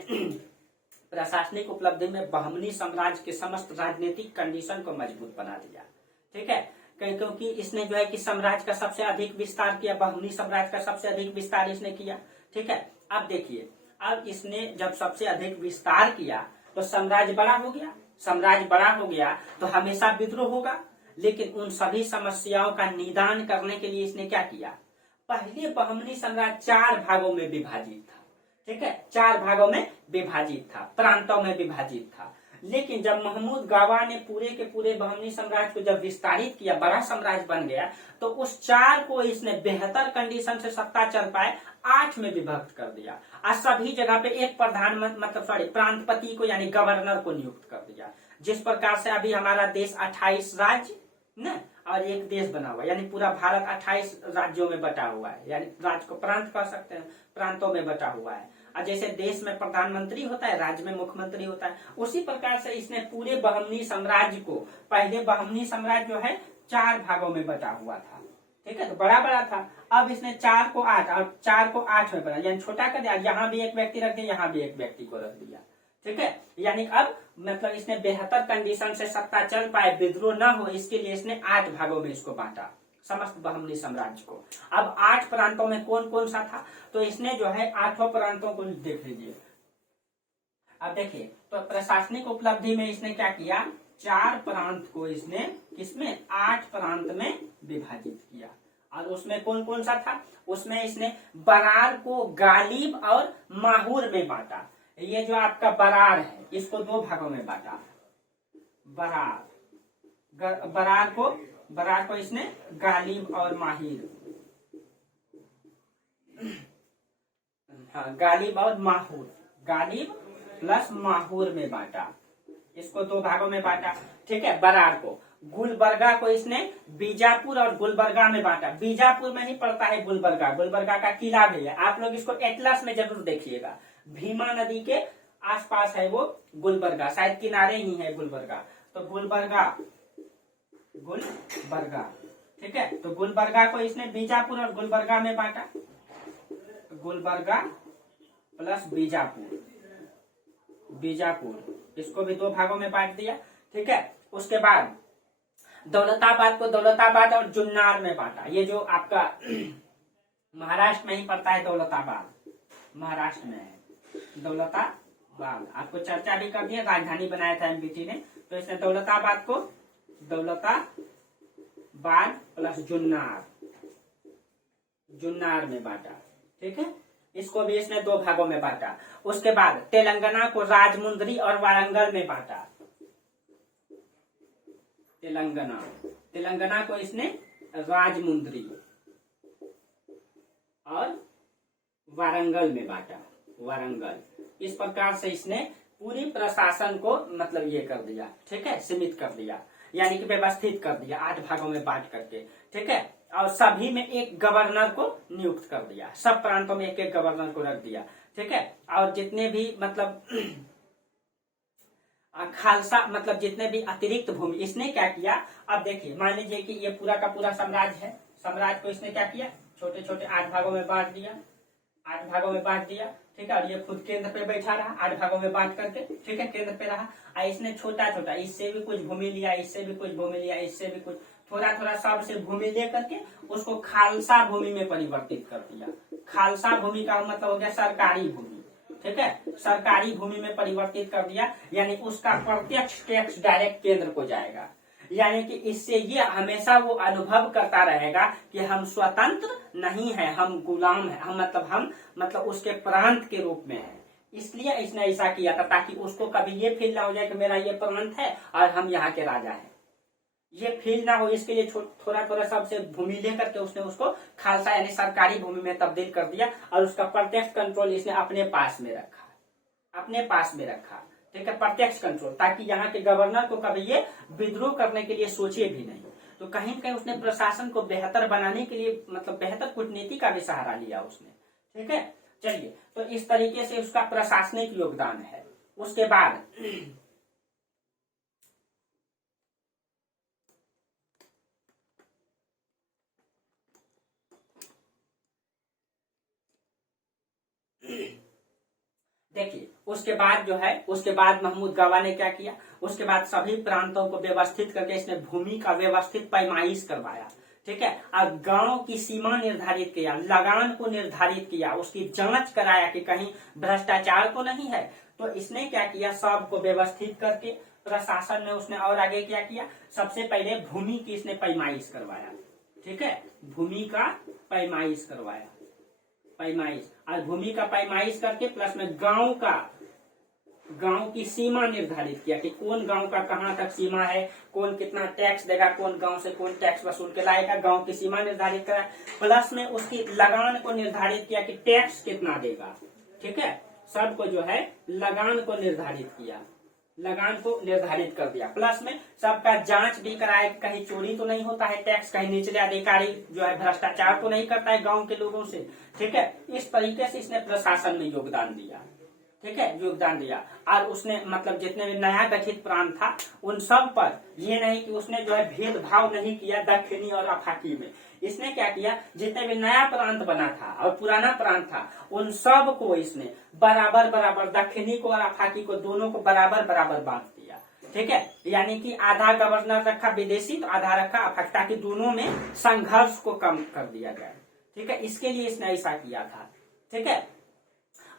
प्रशासनिक उपलब्धि में बहमनी साम्राज्य के समस्त राजनीतिक कंडीशन को मजबूत बना दिया। ठीक है, क्योंकि इसने जो है कि साम्राज्य का सबसे अधिक विस्तार किया, बहमनी साम्राज्य का सबसे अधिक विस्तार इसने किया। ठीक है, अब देखिए, अब इसने जब सबसे अधिक विस्तार किया तो साम्राज्य बड़ा हो गया। साम्राज्य बड़ा हो गया तो हमेशा विद्रोह होगा, लेकिन उन सभी समस्याओं का निदान करने के लिए इसने क्या किया, पहले बहमनी साम्राज्य 4 भागों में विभाजित था। ठीक है, 4 भागों में विभाजित था, प्रांतों में विभाजित था। लेकिन जब महमूद गावा ने पूरे के पूरे बहमनी साम्राज्य को जब विस्तारित किया, बड़ा साम्राज्य बन गया, तो उस 4 को इसने बेहतर कंडीशन से सत्ता चल पाए 8 में विभक्त कर दिया। आज सभी जगह पे एक प्रांतपति को यानी गवर्नर को नियुक्त कर दिया। जिस प्रकार से अभी हमारा देश 28 राज्य न और एक देश बना हुआ, यानी पूरा भारत 28 राज्यों में बटा हुआ है, यानी राज्य को प्रांत कह सकते हैं, प्रांतों में बटा हुआ है। और जैसे देश में प्रधानमंत्री होता है, राज्य में मुख्यमंत्री होता है, उसी प्रकार से इसने पूरे बहमनी साम्राज्य को, पहले बहमनी साम्राज्य जो है 4 भागों में बटा हुआ था। ठीक है, तो बड़ा बड़ा था। अब इसने 4 को 8 और 4 को 8 में बना, यानी छोटा कर दिया। यहाँ भी एक व्यक्ति रख दिया, यहाँ भी एक व्यक्ति को रख दिया। ठीक है, यानी अब मतलब इसने बेहतर कंडीशन से सत्ता चल पाए, विद्रोह न हो, इसके लिए इसने 8 भागों में इसको बांटा, समस्त बहमनी साम्राज्य को। अब 8 प्रांतों में कौन कौन सा था, तो इसने जो है 8 प्रांतों को देख लीजिए। अब देखिए, तो प्रशासनिक उपलब्धि में इसने क्या किया, 4 प्रांत को इसने किसमें, 8 प्रांत में विभाजित किया। और उसमें कौन कौन सा था, उसमें इसने बरार को गालिब और माहूर में बांटा। ये जो आपका बरार है, इसको 2 भागों में बांटा। बरार को इसने गालिब और माहिर, हाँ, गालिब और माहूर, गालिब प्लस माहूर में बांटा। इसको 2 भागों में बांटा। ठीक है, बरार को। गुलबर्गा को इसने बीजापुर और गुलबर्गा में बांटा। बीजापुर में ही पड़ता है गुलबर्गा, गुलबर्गा का किला भी है। आप लोग इसको एटलस में जरूर देखिएगा, भीमा नदी के आसपास है वो गुलबर्गा, शायद किनारे ही है गुलबर्गा। तो गुलबर्गा, ठीक है, तो गुलबर्गा को इसने बीजापुर और गुलबर्गा में बांटा। गुलबर्गा प्लस बीजापुर, इसको भी 2 भागों में बांट दिया। ठीक है, उसके बाद दौलताबाद को दौलताबाद और जुन्नार में बांटा। ये जो आपका महाराष्ट्र में ही पड़ता है दौलताबाद, महाराष्ट्र में है दौलताबाद। आपको चर्चा भी कर दिया, राजधानी बनाया था एमबीटी ने। तो इसने दौलताबाद को दौलताबाद प्लस जुन्नार में बांटा। ठीक है, इसको भी इसने 2 भागों में बांटा। उसके बाद तेलंगाना को राजमुंदरी और वारंगल में बांटा। तेलंगाना को इसने राजमुंदरी और वारंगल में बांटा। इस प्रकार से इसने पूरी प्रशासन को मतलब ये कर दिया। ठीक है, सीमित कर दिया, यानी कि व्यवस्थित कर दिया 8 भागों में बांट करके। ठीक है, और सभी में एक गवर्नर को नियुक्त कर दिया, सब प्रांतों में एक एक गवर्नर को रख दिया। ठीक है, और जितने भी मतलब खालसा मतलब जितने भी अतिरिक्त भूमि, इसने क्या किया, अब देखिए मान लीजिए कि ये पूरा का पूरा साम्राज्य है, साम्राज्य को इसने क्या किया, छोटे छोटे 8 भागों में बांट दिया। ठीक है, और ये खुद केंद्र पे बैठा रहा 8 भागों में बांट करके। ठीक है, केंद्र पे रहा, और इसने छोटा छोटा, इससे भी कुछ भूमि लिया, इससे भी कुछ भूमि लिया, इससे भी कुछ, थोड़ा थोड़ा सब से भूमि ले करके उसको खालसा भूमि में परिवर्तित कर दिया। खालसा भूमि का मतलब हो गया सरकारी भूमि। ठीक है, सरकारी भूमि में परिवर्तित कर दिया, यानी उसका प्रत्यक्ष टैक्स डायरेक्ट केंद्र को जाएगा। यानी कि इससे ये हमेशा वो अनुभव करता रहेगा कि हम स्वतंत्र नहीं है, हम गुलाम है, हम मतलब उसके प्रांत के रूप में है। इसलिए इसने ऐसा किया था ताकि उसको कभी ये फील ना हो जाए कि मेरा ये प्रांत है और हम यहाँ के राजा हैं, ये फील ना हो। इसके लिए थोड़ा थोड़ा सबसे भूमि लेकर के उसने उसको खालसा यानी सरकारी भूमि में तब्दील कर दिया, और उसका प्रत्यक्ष कंट्रोल इसने अपने पास में रखा। ठीक है, प्रत्यक्ष कंट्रोल, ताकि यहाँ के गवर्नर को कभी ये विद्रोह करने के लिए सोचे भी नहीं। तो कहीं कहीं उसने प्रशासन को बेहतर बनाने के लिए मतलब बेहतर कूटनीति का भी सहारा लिया उसने। ठीक है, चलिए, तो इस तरीके से उसका प्रशासनिक योगदान है। उसके बाद उसके बाद जो है, उसके बाद महमूद गावा ने क्या किया, उसके बाद सभी प्रांतों को व्यवस्थित करके इसने भूमि का व्यवस्थित पैमाइश करवाया, ठीक है। और गांव की सीमा निर्धारित किया, लगान को निर्धारित किया, उसकी जांच कराया कि कहीं भ्रष्टाचार तो नहीं है। तो इसने क्या किया, सबको व्यवस्थित करके प्रशासन में उसने और आगे क्या किया, सबसे पहले भूमि की इसने पैमाइश करवाया, ठीक है, भूमि का पैमाइश करवाया, पैमाइश, और भूमि का पैमाइश करके प्लस में गांव की सीमा निर्धारित किया कि कौन गांव का कहां तक सीमा है, कौन कितना टैक्स देगा, कौन गांव से कौन टैक्स वसूल के लाएगा, गांव की सीमा निर्धारित करा, प्लस में उसकी लगान को निर्धारित किया कि टैक्स कितना देगा, ठीक है, सबको जो है लगान को निर्धारित किया, लगान को निर्धारित कर दिया, प्लस में सबका जांच भी कराया कि कहीं चोरी तो नहीं होता है टैक्स, कहीं निचले अधिकारी जो है भ्रष्टाचार तो नहीं करता है गांव के लोगों से, ठीक है। इस तरीके से इसने प्रशासन में योगदान दिया, ठीक है, योगदान दिया। और उसने मतलब जितने भी नया गठित प्रांत था उन सब पर ये नहीं कि उसने जो है भेदभाव नहीं किया दक्षिणी और अफाकी में, इसने क्या किया, जितने भी नया प्रांत बना था और पुराना प्रांत था उन सब को इसने बराबर बराबर, दक्षिणी को और अफाकी को दोनों को बराबर बराबर बांट दिया, ठीक है। यानी कि आधा गवर्नर रखा विदेशी तो आधा रखा अफाकी, ताकि दोनों में संघर्ष को कम कर दिया जाए, ठीक है, इसके लिए इसने ऐसा किया था, ठीक है।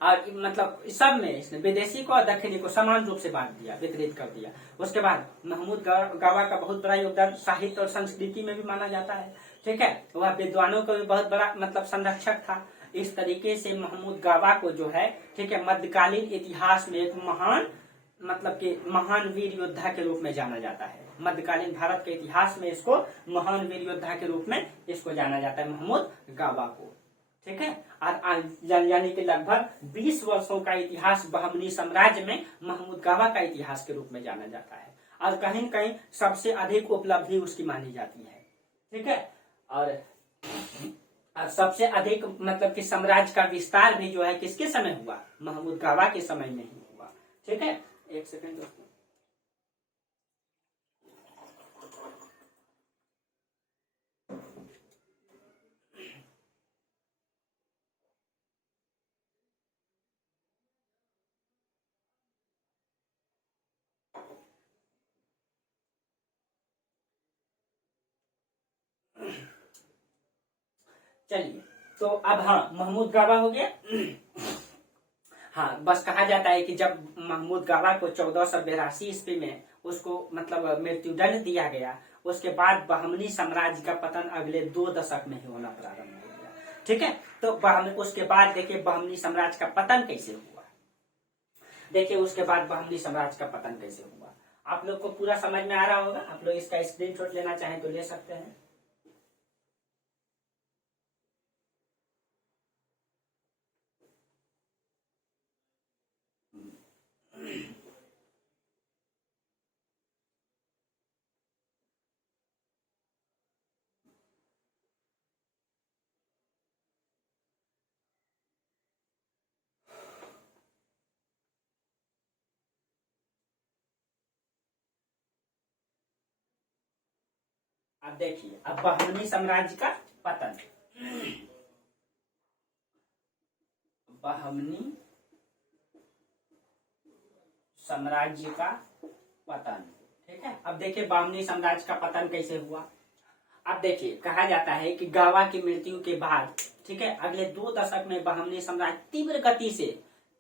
और मतलब सब में इसने विदेशी को और दक्षिणी को समान रूप से बांट दिया, वितरित कर दिया। उसके बाद महमूद गावा का बहुत बड़ा योगदान साहित्य और संस्कृति में भी माना जाता है, ठीक है, वह विद्वानों का भी बहुत बड़ा मतलब संरक्षक था। इस तरीके से महमूद गावा को जो है, ठीक है, मध्यकालीन इतिहास में एक महान मतलब कि महान वीर योद्धा के रूप में जाना जाता है। मध्यकालीन भारत के इतिहास में इसको महान वीर योद्धा के रूप में इसको जाना जाता है, महमूद गावा को, ठीक है। और यानी कि लगभग 20 वर्षों का इतिहास बहमनी साम्राज्य में महमूद गावा का इतिहास के रूप में जाना जाता है, और कहीं न कहीं सबसे अधिक उपलब्धि उसकी मानी जाती है, ठीक है। और सबसे अधिक मतलब कि साम्राज्य का विस्तार भी जो है किसके समय हुआ, महमूद गावा के समय में ही हुआ, ठीक है। एक सेकंड दोस्तों, चलिए। तो अब हाँ, महमूद गावा हो गया। हाँ, बस कहा जाता है कि जब महमूद गावा को 1482 ईस्वी में उसको मतलब मृत्यु दंड दिया गया, उसके बाद बहमनी साम्राज्य का पतन अगले 2 दशक में ही होना प्रारंभ हो गया, ठीक है। तो उसके बाद देखिए बहमनी साम्राज्य का पतन कैसे हुआ, देखिए उसके बाद बहमनी साम्राज्य का पतन कैसे हुआ। आप लोग को पूरा समझ में आ रहा होगा, आप लोग इसका स्क्रीनशॉट लेना चाहें तो ले सकते हैं। अब देखिए, अब बहमनी साम्राज्य का पतन, बहमनी साम्राज्य का पतन, ठीक है। अब देखिए बहमनी साम्राज्य का पतन कैसे हुआ। अब देखिए कहा जाता है कि गावा की मृत्यु के बाद, ठीक है, अगले 2 दशक में बहमनी साम्राज्य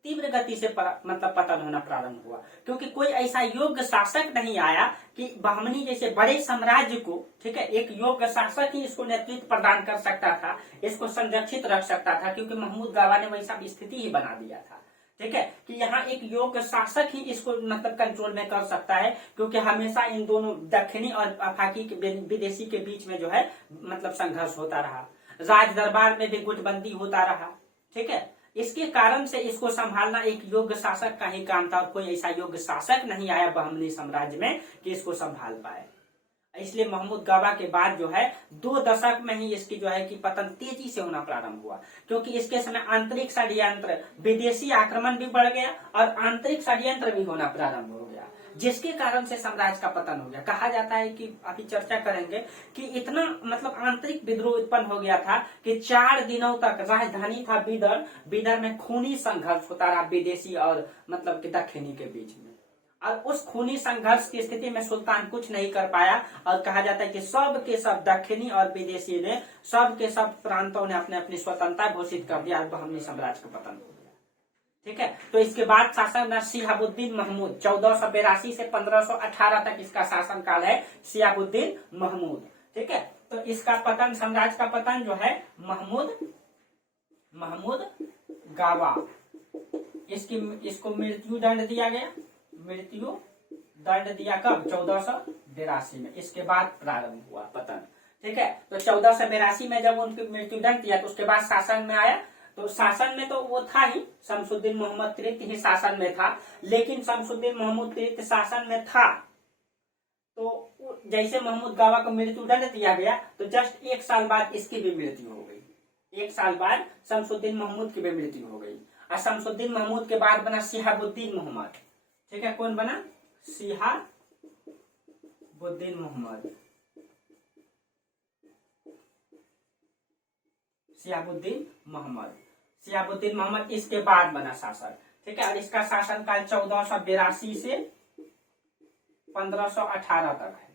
तीव्र गति से मतलब पतन होना प्रारंभ हुआ, क्योंकि कोई ऐसा योग्य शासक नहीं आया कि बहमनी जैसे बड़े साम्राज्य को, ठीक है, एक योग्य शासक ही इसको नेतृत्व प्रदान कर सकता था, इसको संरक्षित रख सकता था, क्योंकि महमूद गावा ने वैसा स्थिति ही बना दिया था, ठीक है, कि यहाँ एक योग्य शासक ही इसको मतलब कंट्रोल में कर सकता है, क्योंकि हमेशा इन दोनों दक्षिणी और अफाकी के विदेशी के बीच में जो है मतलब संघर्ष होता रहा, राज दरबार में भी गुटबंदी होता रहा, ठीक है। इसके कारण से इसको संभालना एक योग्य शासक का ही काम था, और कोई ऐसा योग्य शासक नहीं आया बहमनी साम्राज्य में कि इसको संभाल पाए। इसलिए महमूद गावा के बाद जो है 2 दशक में ही इसकी जो है कि पतन तेजी से होना प्रारंभ हुआ, क्योंकि इसके समय आंतरिक षड्यंत्र, विदेशी आक्रमण भी बढ़ गया और आंतरिक षड्यंत्र भी होना प्रारंभ हो गया। जिसके कारण से साम्राज्य का पतन हो गया। कहा जाता है कि अभी चर्चा करेंगे कि इतना मतलब आंतरिक विद्रोह उत्पन्न हो गया था कि 4 दिनों तक राजधानी था बीदर, बीदर में खूनी संघर्ष होता रहा विदेशी और मतलब कि दक्षिणी के बीच में। और उस खूनी संघर्ष की स्थिति में सुल्तान कुछ नहीं कर पाया और कहा जाता है कि सब के सब दक्षिणी और विदेशी ने सब के सब प्रांतों ने अपने अपनी स्वतंत्रता घोषित कर दिया और बहमनी साम्राज्य का पतन हो गया। ठीक है, तो इसके बाद शासन शिहाबुद्दीन महमूद 1482 से 1518 तक इसका शासन काल है, शिहाबुद्दीन महमूद। ठीक है, तो इसका पतन, साम्राज्य का पतन जो है महमूद गावा, इसको मृत्यु दंड दिया गया। मृत्यु दंड दिया कब? 1482 में। इसके बाद प्रारंभ हुआ पतन। ठीक है, तो 1482 में जब उनकी मृत्यु दंड दिया तो उसके बाद शासन में आया। तो शासन में तो वो था ही, शमसुद्दीन मोहम्मद तृतीय ही शासन में था, लेकिन शमसुद्दीन मोहम्मद तृतीय शासन में था तो जैसे महमूद गावा को मृत्यु दंड दिया गया तो जस्ट 1 साल बाद इसकी भी मृत्यु हो गई। 1 साल बाद शमसुद्दीन महमूद की भी मृत्यु हो गई और शमसुद्दीन महमूद के बाद बना शिहाबुद्दीन मोहम्मद। ठीक है, कौन बना? शिहाबुद्दीन मोहम्मद। शिहाबुद्दीन मोहम्मद इसके बाद बना शासक। ठीक है, और इसका शासनकाल 1482 से 1518 तक है।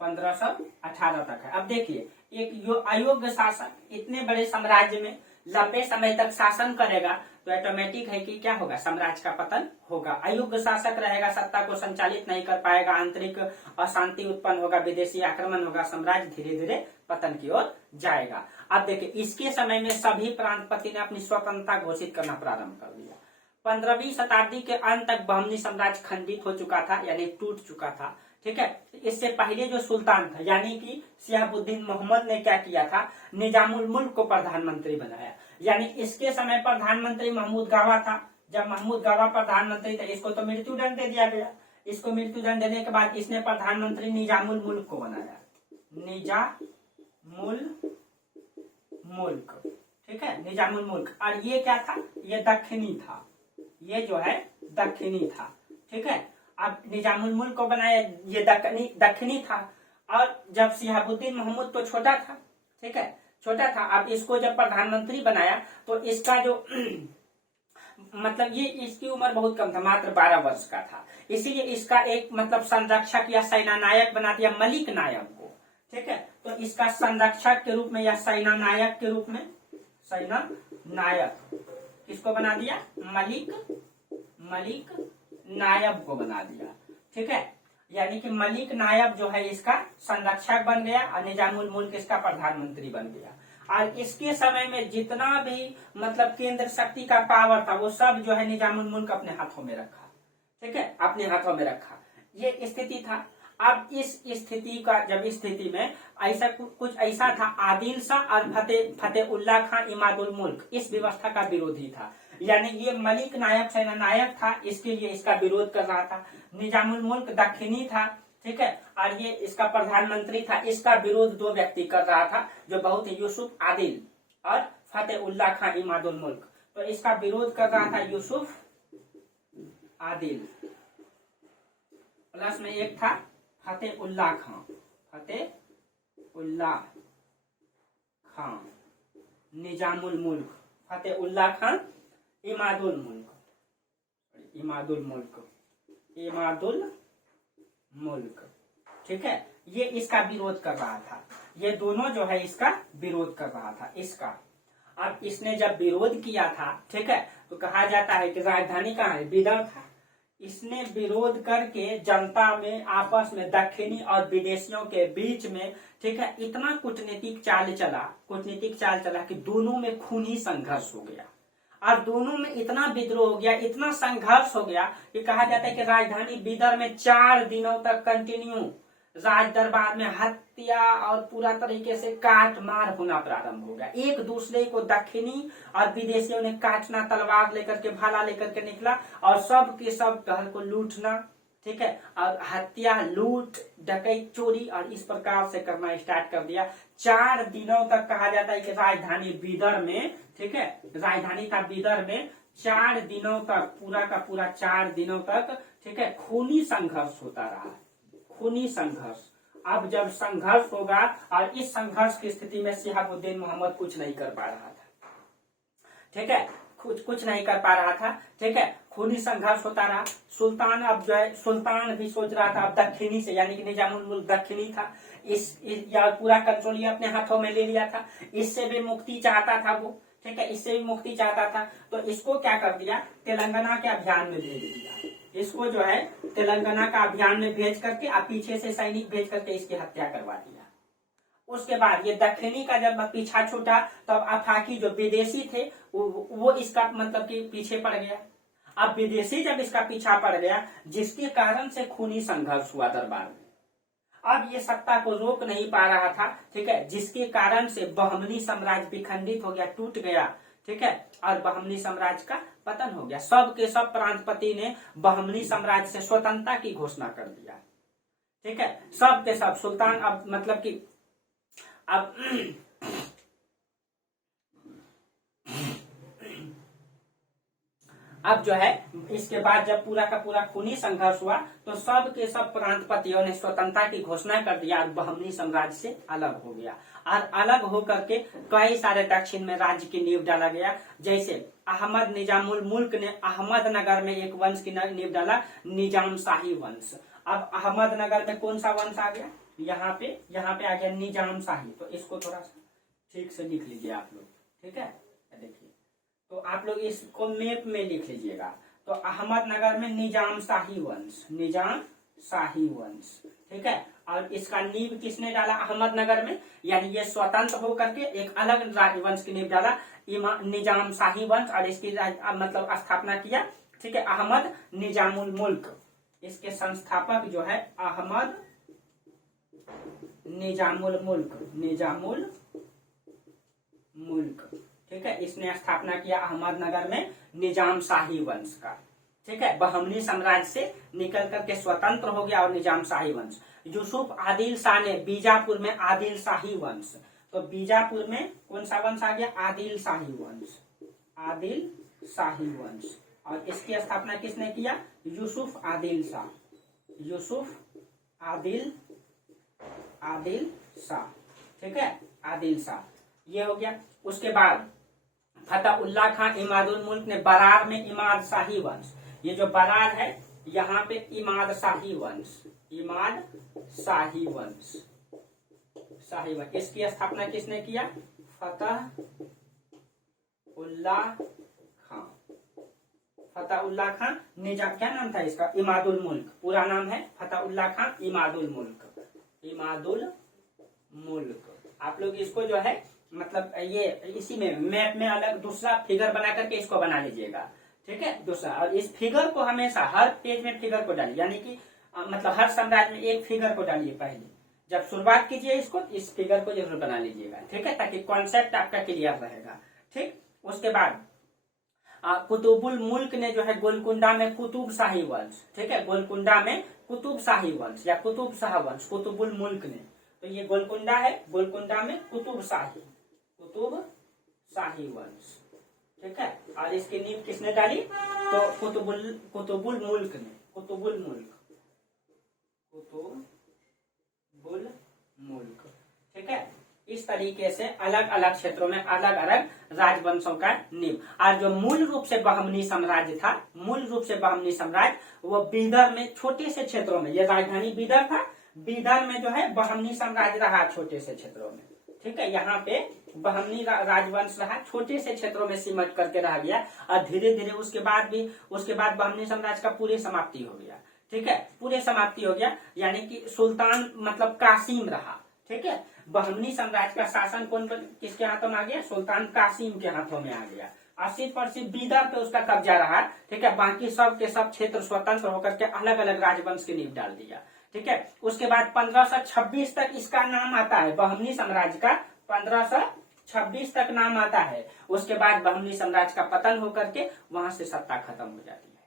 1518 तक है। अब देखिए, एक अयोग्य शासक इतने बड़े साम्राज्य में लंबे समय तक शासन करेगा तो ऑटोमेटिक है कि क्या होगा? साम्राज्य का पतन होगा। अयोग्य शासक रहेगा, सत्ता को संचालित नहीं कर पाएगा, आंतरिक अशांति उत्पन्न होगा, विदेशी आक्रमण होगा, साम्राज्य धीरे धीरे पतन की ओर जाएगा। अब देखिए, इसके समय में सभी प्रांतपति ने अपनी स्वतंत्रता घोषित करना प्रारंभ कर दिया। 15वीं शताब्दी के अंत तक बहमनी साम्राज्य खंडित हो चुका था, यानी टूट चुका था। ठीक है, इससे पहले जो सुल्तान था यानी कि शिहाबुद्दीन मोहम्मद ने क्या किया था? निजामुल मुल्क को प्रधानमंत्री बनाया। यानी इसके समय प्रधानमंत्री महमूद गावा था। जब महमूद गावा प्रधानमंत्री था, इसको तो मृत्यु दंड दे दिया गया। इसको मृत्यु दंड देने के बाद इसने प्रधानमंत्री निजामुल मुल्क को बनाया। निजामुल मुल्क। ठीक है, निजामुल मुल्क। और ये क्या था? ये दक्षिणी था। ये जो है दक्षिणी था। ठीक है, अब निजामुल मुल्क को बनाया, ये दक्षिणी था। और जब शिहाबुद्दीन महमूद तो छोटा था, ठीक है, छोटा था। अब इसको जब प्रधानमंत्री बनाया तो इसका जो मतलब ये इसकी उम्र बहुत कम था, मात्र 12 वर्ष का था। इसीलिए इसका एक मतलब संरक्षक या सेना नायक बना दिया मलिक नायक को। ठीक है, तो इसका संरक्षक के रूप में या सेना नायक के रूप में, सेना नायक किसको बना दिया? मलिक नायब को बना दिया। ठीक है, यानी कि मलिक नायब जो है इसका संरक्षक बन गया और निजामुल मुल्क इसका प्रधानमंत्री बन गया। और इसके समय में जितना भी मतलब केंद्र शक्ति का पावर था वो सब जो है निजामुल मुल्क अपने हाथों में रखा। ठीक है, अपने हाथों में रखा, ये स्थिति था। अब इस स्थिति का जब स्थिति में ऐसा कुछ ऐसा था, आदिल शाह और फतेउल्लाह खान इमादुल मुल्क इस व्यवस्था का विरोधी था। यानी ये मलिक नायक सेना नायक था, इसके लिए इसका विरोध कर रहा था। निजामुल मुल्क दक्षिणी था। ठीक है, और ये इसका प्रधानमंत्री था। इसका विरोध 2 व्यक्ति कर रहा था जो बहुत ही, यूसुफ आदिल और फतेउल्लाह खान इमादुल मुल्क। तो इसका विरोध कर रहा था यूसुफ आदिल, प्लस में एक था फतेउल्लाह खान निजामुल मुल्क, फतेउल्लाह खान इमादुल मुल्क। ठीक है, ये इसका विरोध कर रहा था। ये दोनों जो है इसका विरोध कर रहा था इसका। अब इसने जब विरोध किया था, ठीक है, तो कहा जाता है कि राजधानी कहाँ है? बीदर था। इसने विरोध करके जनता में आपस में दक्षिणी और विदेशियों के बीच में, ठीक है, इतना कूटनीतिक चाल चला कि दोनों में खूनी संघर्ष हो गया और दोनों में इतना विद्रोह हो गया, इतना संघर्ष हो गया कि कहा जाता है कि राजधानी बीदर में 4 दिनों तक कंटिन्यू राज दरबार में हत्या और पूरा तरीके से काट मार होना प्रारंभ हो गया। एक दूसरे को दक्षिणी और विदेशियों ने काटना, तलवार लेकर के, भाला लेकर के निकला और सब के सब घर को लूटना। ठीक है, और हत्या, लूट, डकैत, चोरी और इस प्रकार से करना स्टार्ट कर दिया। 4 दिनों तक कहा जाता है कि राजधानी बीदर में, ठीक है, राजधानी था बीदर में 4 दिनों तक, पूरा का पूरा 4 दिनों तक, ठीक है, खूनी संघर्ष होता रहा, खूनी संघर्ष। अब जब संघर्ष होगा और इस संघर्ष की स्थिति में शिहाबुद्दीन मोहम्मद कुछ नहीं कर पा रहा था, ठीक है, कुछ नहीं कर पा रहा था, ठीक है, खूनी संघर्ष होता रहा। सुल्तान अब जो है, सुल्तान भी सोच रहा था अब दक्षिणी से, यानी कि निजामुल मुल्क दक्षिणी था, इस या पूरा कंट्रोल ये अपने हाथों में ले लिया था, इससे भी मुक्ति चाहता था वो, ठीक है, इससे भी मुक्ति चाहता था। तो इसको क्या कर दिया, तेलंगाना के अभियान में भेज दिया, इसको जो है तेलंगाना का अभियान में भेज करके और पीछे से सैनिक भेज करके इसकी हत्या करवा दिया। उसके बाद ये दक्षिणी का जब पीछा छूटा तब अफाकी जो विदेशी थे वो इसका मतलब कि पीछे पड़ गया। अब विदेशी जब इसका पीछा पड़ गया, जिसके कारण से खूनी संघर्ष हुआ दरबार में, अब ये सत्ता को रोक नहीं पा रहा था, ठीक है, जिसके कारण से बहमनी साम्राज्य विखंडित हो गया, टूट गया, ठीक है, और बहमनी साम्राज्य का पतन हो गया। सब के सब प्रांतपति ने बहमनी साम्राज्य से स्वतंत्रता की घोषणा कर दिया, ठीक है, सब के सब सुल्तान अब मतलब कि अब जो है इसके बाद जब पूरा का पूरा खूनी संघर्ष हुआ तो सब के सब प्रांतपतियों ने स्वतंत्रता की घोषणा कर दिया और बहमनी साम्राज्य से अलग हो गया। और अलग होकर के कई सारे दक्षिण में राज्य की नींव डाला गया। जैसे अहमद निजामुल मुल्क ने अहमदनगर में एक वंश की नींव डाला, निजाम शाही वंश। अब अहमदनगर में कौन सा वंश आ गया, यहाँ पे आ गया निजाम शाही। तो इसको थोड़ा सा ठीक से लिख लीजिए आप लोग, ठीक है, देखिए, तो आप लोग इसको मैप में लिख लीजिएगा। तो अहमदनगर में निजाम शाही वंश, निजाम शाही वंश, ठीक है, और इसका नींव किसने डाला अहमदनगर में, यानी ये स्वतंत्र होकर के एक अलग राजवंश की नींव डाला, निजाम शाही वंश, और इसकी मतलब स्थापना किया, ठीक है, अहमद निजामुल मुल्क। इसके संस्थापक जो है अहमद निजामुल मुल्क, निजामुल मुल्क, ठीक है, इसने स्थापना किया अहमदनगर में निजाम शाही वंश का, ठीक है, बहमनी साम्राज्य से निकल करके स्वतंत्र हो गया और निजाम शाही वंश। यूसुफ आदिल शाह ने बीजापुर में आदिल शाही वंश, तो बीजापुर में कौन सा वंश आ गया, आदिल शाही वंश, आदिल शाही वंश। और इसकी स्थापना किसने किया, यूसुफ आदिल शाह, यूसुफ आदिल शाह, ठीक है, आदिल शाह, ये हो गया। उसके बाद फतेहुल्लाह खान इमादुल मुल्क ने बरार में इमाद शाही वंश, ये जो बरार है यहाँ पे इमाद शाही वंश, इमाद शाही वंश, शाही वंश। इसकी स्थापना किसने किया, फतेहुल्लाह खान, फतेहुल्लाह खान निजाम, क्या नाम था इसका, इमादुल मुल्क, पूरा नाम है फतेहुल्लाह खान इमादुल मुल्क, इमादुल मुल्क। आप लोग इसको जो है मतलब ये इसी में मैप में अलग दूसरा फिगर बना करके इसको बना लीजिएगा, ठीक है, दूसरा। और इस फिगर को हमेशा हर पेज में फिगर को डालिए, यानी कि मतलब हर साम्राज्य में एक फिगर को डालिए। पहले जब शुरुआत कीजिए इसको, इस फिगर को जरूर बना लीजिएगा, ठीक है, ताकि कॉन्सेप्ट आपका क्लियर रहेगा, ठीक। उसके बाद कुतुबुल मुल्क ने जो है गोलकुंडा में कुतुब शाही वंश, ठीक है, गोलकुंडा में कुतुब शाही वंश या कुतुब शाह वंश, कुतुबुल मुल्क ने। तो ये गोलकुंडा है, गोलकुंडा में कुतुब शाही वंश, ठीक है। और इसकी नींव किसने डाली, तो कुतुबुल मुल्क ने, कुतुबुल मुल्क, ठीक है। इस तरीके से अलग अलग क्षेत्रों में अलग अलग राजवंशों का नींव। और जो मूल रूप से बहमनी साम्राज्य था, मूल रूप से बहमनी साम्राज्य वो बीदर में छोटे से क्षेत्रों में, ये राजधानी बीदर था, बीदर में जो है बहमनी साम्राज्य रहा छोटे से क्षेत्रों में, ठीक है। यहाँ पे बहमनी राजवंश रहा, छोटे से क्षेत्रों में सिमट करके रह गया। और धीरे धीरे उसके बाद बहमनी साम्राज्य का पूरे समाप्ति हो गया, ठीक है, पूरे समाप्ति हो गया। यानी कि सुल्तान मतलब कासिम रहा, ठीक है। बहमनी साम्राज्य का शासन किसके हाथों में आ गया, सुल्तान कासिम के हाथों में आ गया। और सिर्फ और सिर्फ बीदर पे उसका कब्जा रहा, ठीक है। बाकी सब के सब क्षेत्र स्वतंत्र होकर के अलग अलग राजवंश की नींव डाल दिया, ठीक है। उसके बाद 1526 तक इसका नाम आता है, बहमनी साम्राज्य का 1526 तक नाम आता है। उसके बाद बहमनी साम्राज्य का पतन होकर के वहां से सत्ता खत्म हो जाती है,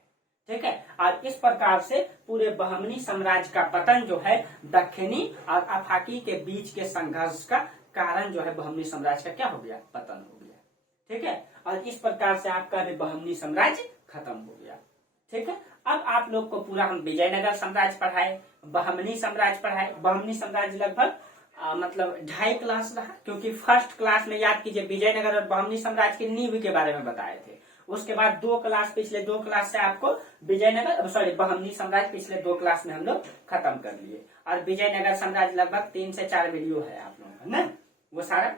ठीक है। और इस प्रकार से पूरे बहमनी साम्राज्य का पतन जो है दक्षिणी और अफाकी के बीच के संघर्ष का कारण जो है बहमनी साम्राज्य का क्या हो गया, पतन हो गया। ठीक है। और इस प्रकार से आपका भी बहमनी साम्राज्य खत्म हो गया। ठीक है। अब आप लोग को पूरा हम विजयनगर साम्राज्य पढ़ाए, बहमनी साम्राज्य पढ़ाए। बहमनी साम्राज्य लगभग मतलब 2.5 क्लास रहा, क्योंकि फर्स्ट क्लास में याद कीजिए विजयनगर और बहमनी साम्राज्य की नींव के बारे में बताए थे। उसके बाद 2 क्लास, पिछले 2 क्लास से आपको विजयनगर सॉरी बहमनी साम्राज्य पिछले 2 क्लास में हम लोग खत्म कर लिए। और विजयनगर साम्राज्य लगभग 3 से 4 वीडियो है आप लोगों का ना, वो सारा।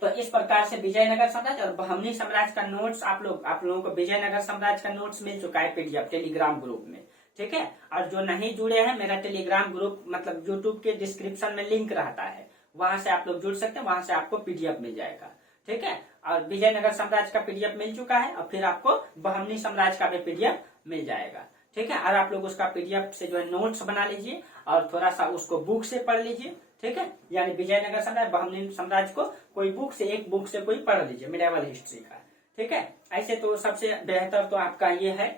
तो इस प्रकार से विजयनगर साम्राज्य और बहमनी साम्राज्य का नोट्स आप लोगों को विजयनगर साम्राज्य का नोट्स मिल चुका है पीडीएफ टेलीग्राम ग्रुप में। ठीक है। और जो नहीं जुड़े हैं, मेरा टेलीग्राम ग्रुप मतलब यूट्यूब के डिस्क्रिप्शन में लिंक रहता है, वहां से आप लोग जुड़ सकते हैं, वहां से आपको पीडीएफ मिल जाएगा। ठीक है। और विजयनगर साम्राज्य का पीडीएफ मिल चुका है और फिर आपको बहमनी साम्राज्य का भी पीडीएफ मिल जाएगा। ठीक है। और आप लोग उसका पीडीएफ से जो है नोट्स बना लीजिए और थोड़ा सा उसको बुक से पढ़ लीजिए। ठीक है। यानी विजयनगर साम्राज्य बहमनी साम्राज्य को कोई बुक से, एक बुक से कोई पढ़ लीजिए मिडिवल हिस्ट्री का। ठीक है। ऐसे तो सबसे बेहतर तो आपका ये है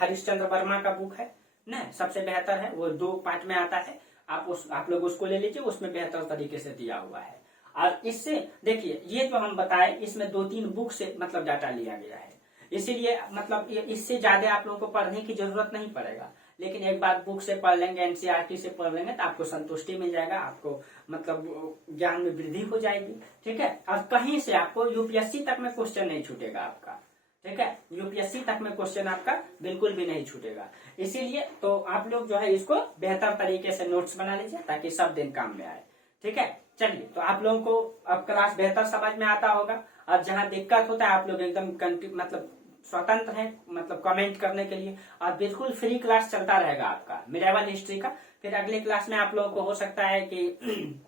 हरिश्चंद्र वर्मा का बुक है ना, सबसे बेहतर है, वो 2 पार्ट में आता है। आप लोग उसको ले लीजिए, उसमें बेहतर तरीके से दिया हुआ है। और इससे देखिए ये जो हम बताए इसमें 2-3 बुक से मतलब डाटा लिया गया है, इसीलिए मतलब इससे ज्यादा आप लोगों को पढ़ने की जरूरत नहीं पड़ेगा। लेकिन एक बार बुक से पढ़ लेंगे, एनसीईआरटी से पढ़ लेंगे तो आपको संतुष्टि मिल जाएगा, आपको मतलब ज्ञान में वृद्धि हो जाएगी। ठीक है। और कहीं से आपको यूपीएससी तक में क्वेश्चन नहीं छूटेगा आपका। ठीक है। यूपीएससी तक में क्वेश्चन आपका बिल्कुल भी नहीं छूटेगा। इसीलिए तो आप लोग जो है इसको बेहतर तरीके से नोट्स बना लीजिए ताकि सब दिन काम में आए। ठीक है। चलिए, तो आप लोगों को अब क्लास बेहतर समझ में आता होगा। और जहां दिक्कत होता है आप लोग एकदम मतलब स्वतंत्र हैं मतलब कमेंट करने के लिए, और बिल्कुल फ्री क्लास चलता रहेगा आपका मिडिवल हिस्ट्री का। फिर अगले क्लास में आप लोगों को हो सकता है कि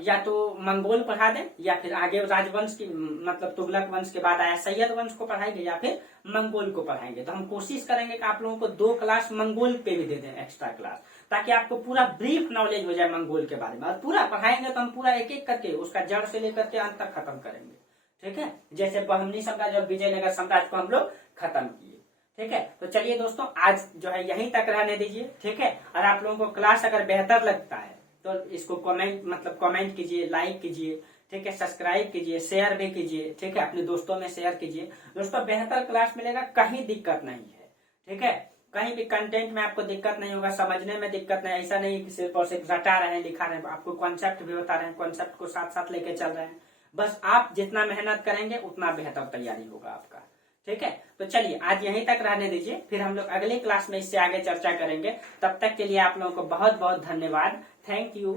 या तो मंगोल पढ़ा दें या फिर आगे राजवंश की मतलब तुगलक वंश के बाद आया सैयद वंश को पढ़ाएंगे या फिर मंगोल को पढ़ाएंगे। तो हम कोशिश करेंगे कि आप लोगों को 2 क्लास मंगोल पे भी दे दें एक्स्ट्रा क्लास, ताकि आपको पूरा ब्रीफ नॉलेज हो जाए मंगोल के बारे में। और पूरा पढ़ाएंगे तो हम पूरा एक एक करके उसका जड़ से लेकर के अंत तक खत्म करेंगे। ठीक है। जैसे बहमनी साम्राज्य और विजयनगर साम्राज्य को हम लोग खत्म किए। ठीक है। तो चलिए दोस्तों, आज जो है यहीं तक रहने दीजिए। ठीक है। और आप लोगों को क्लास अगर बेहतर लगता है तो इसको कमेंट कीजिए, लाइक कीजिए। ठीक है। सब्सक्राइब कीजिए, शेयर भी कीजिए। ठीक है। अपने दोस्तों में शेयर कीजिए। दोस्तों बेहतर क्लास मिलेगा, कहीं दिक्कत नहीं है। ठीक है। कहीं भी कंटेंट में आपको दिक्कत नहीं होगा, समझने में दिक्कत नहीं। ऐसा नहीं कि सिर्फ और सिर्फ रटा रहे हैं, लिखा रहे हैं, आपको कॉन्सेप्ट भी बता रहे हैं, कॉन्सेप्ट को साथ साथ लेके चल रहे हैं। बस आप जितना मेहनत करेंगे उतना बेहतर तैयारी होगा आपका। ठीक है। तो चलिए आज यहीं तक रहने दीजिए, फिर हम लोग अगले क्लास में इससे आगे चर्चा करेंगे। तब तक के लिए आप लोगों को बहुत बहुत धन्यवाद। Thank you.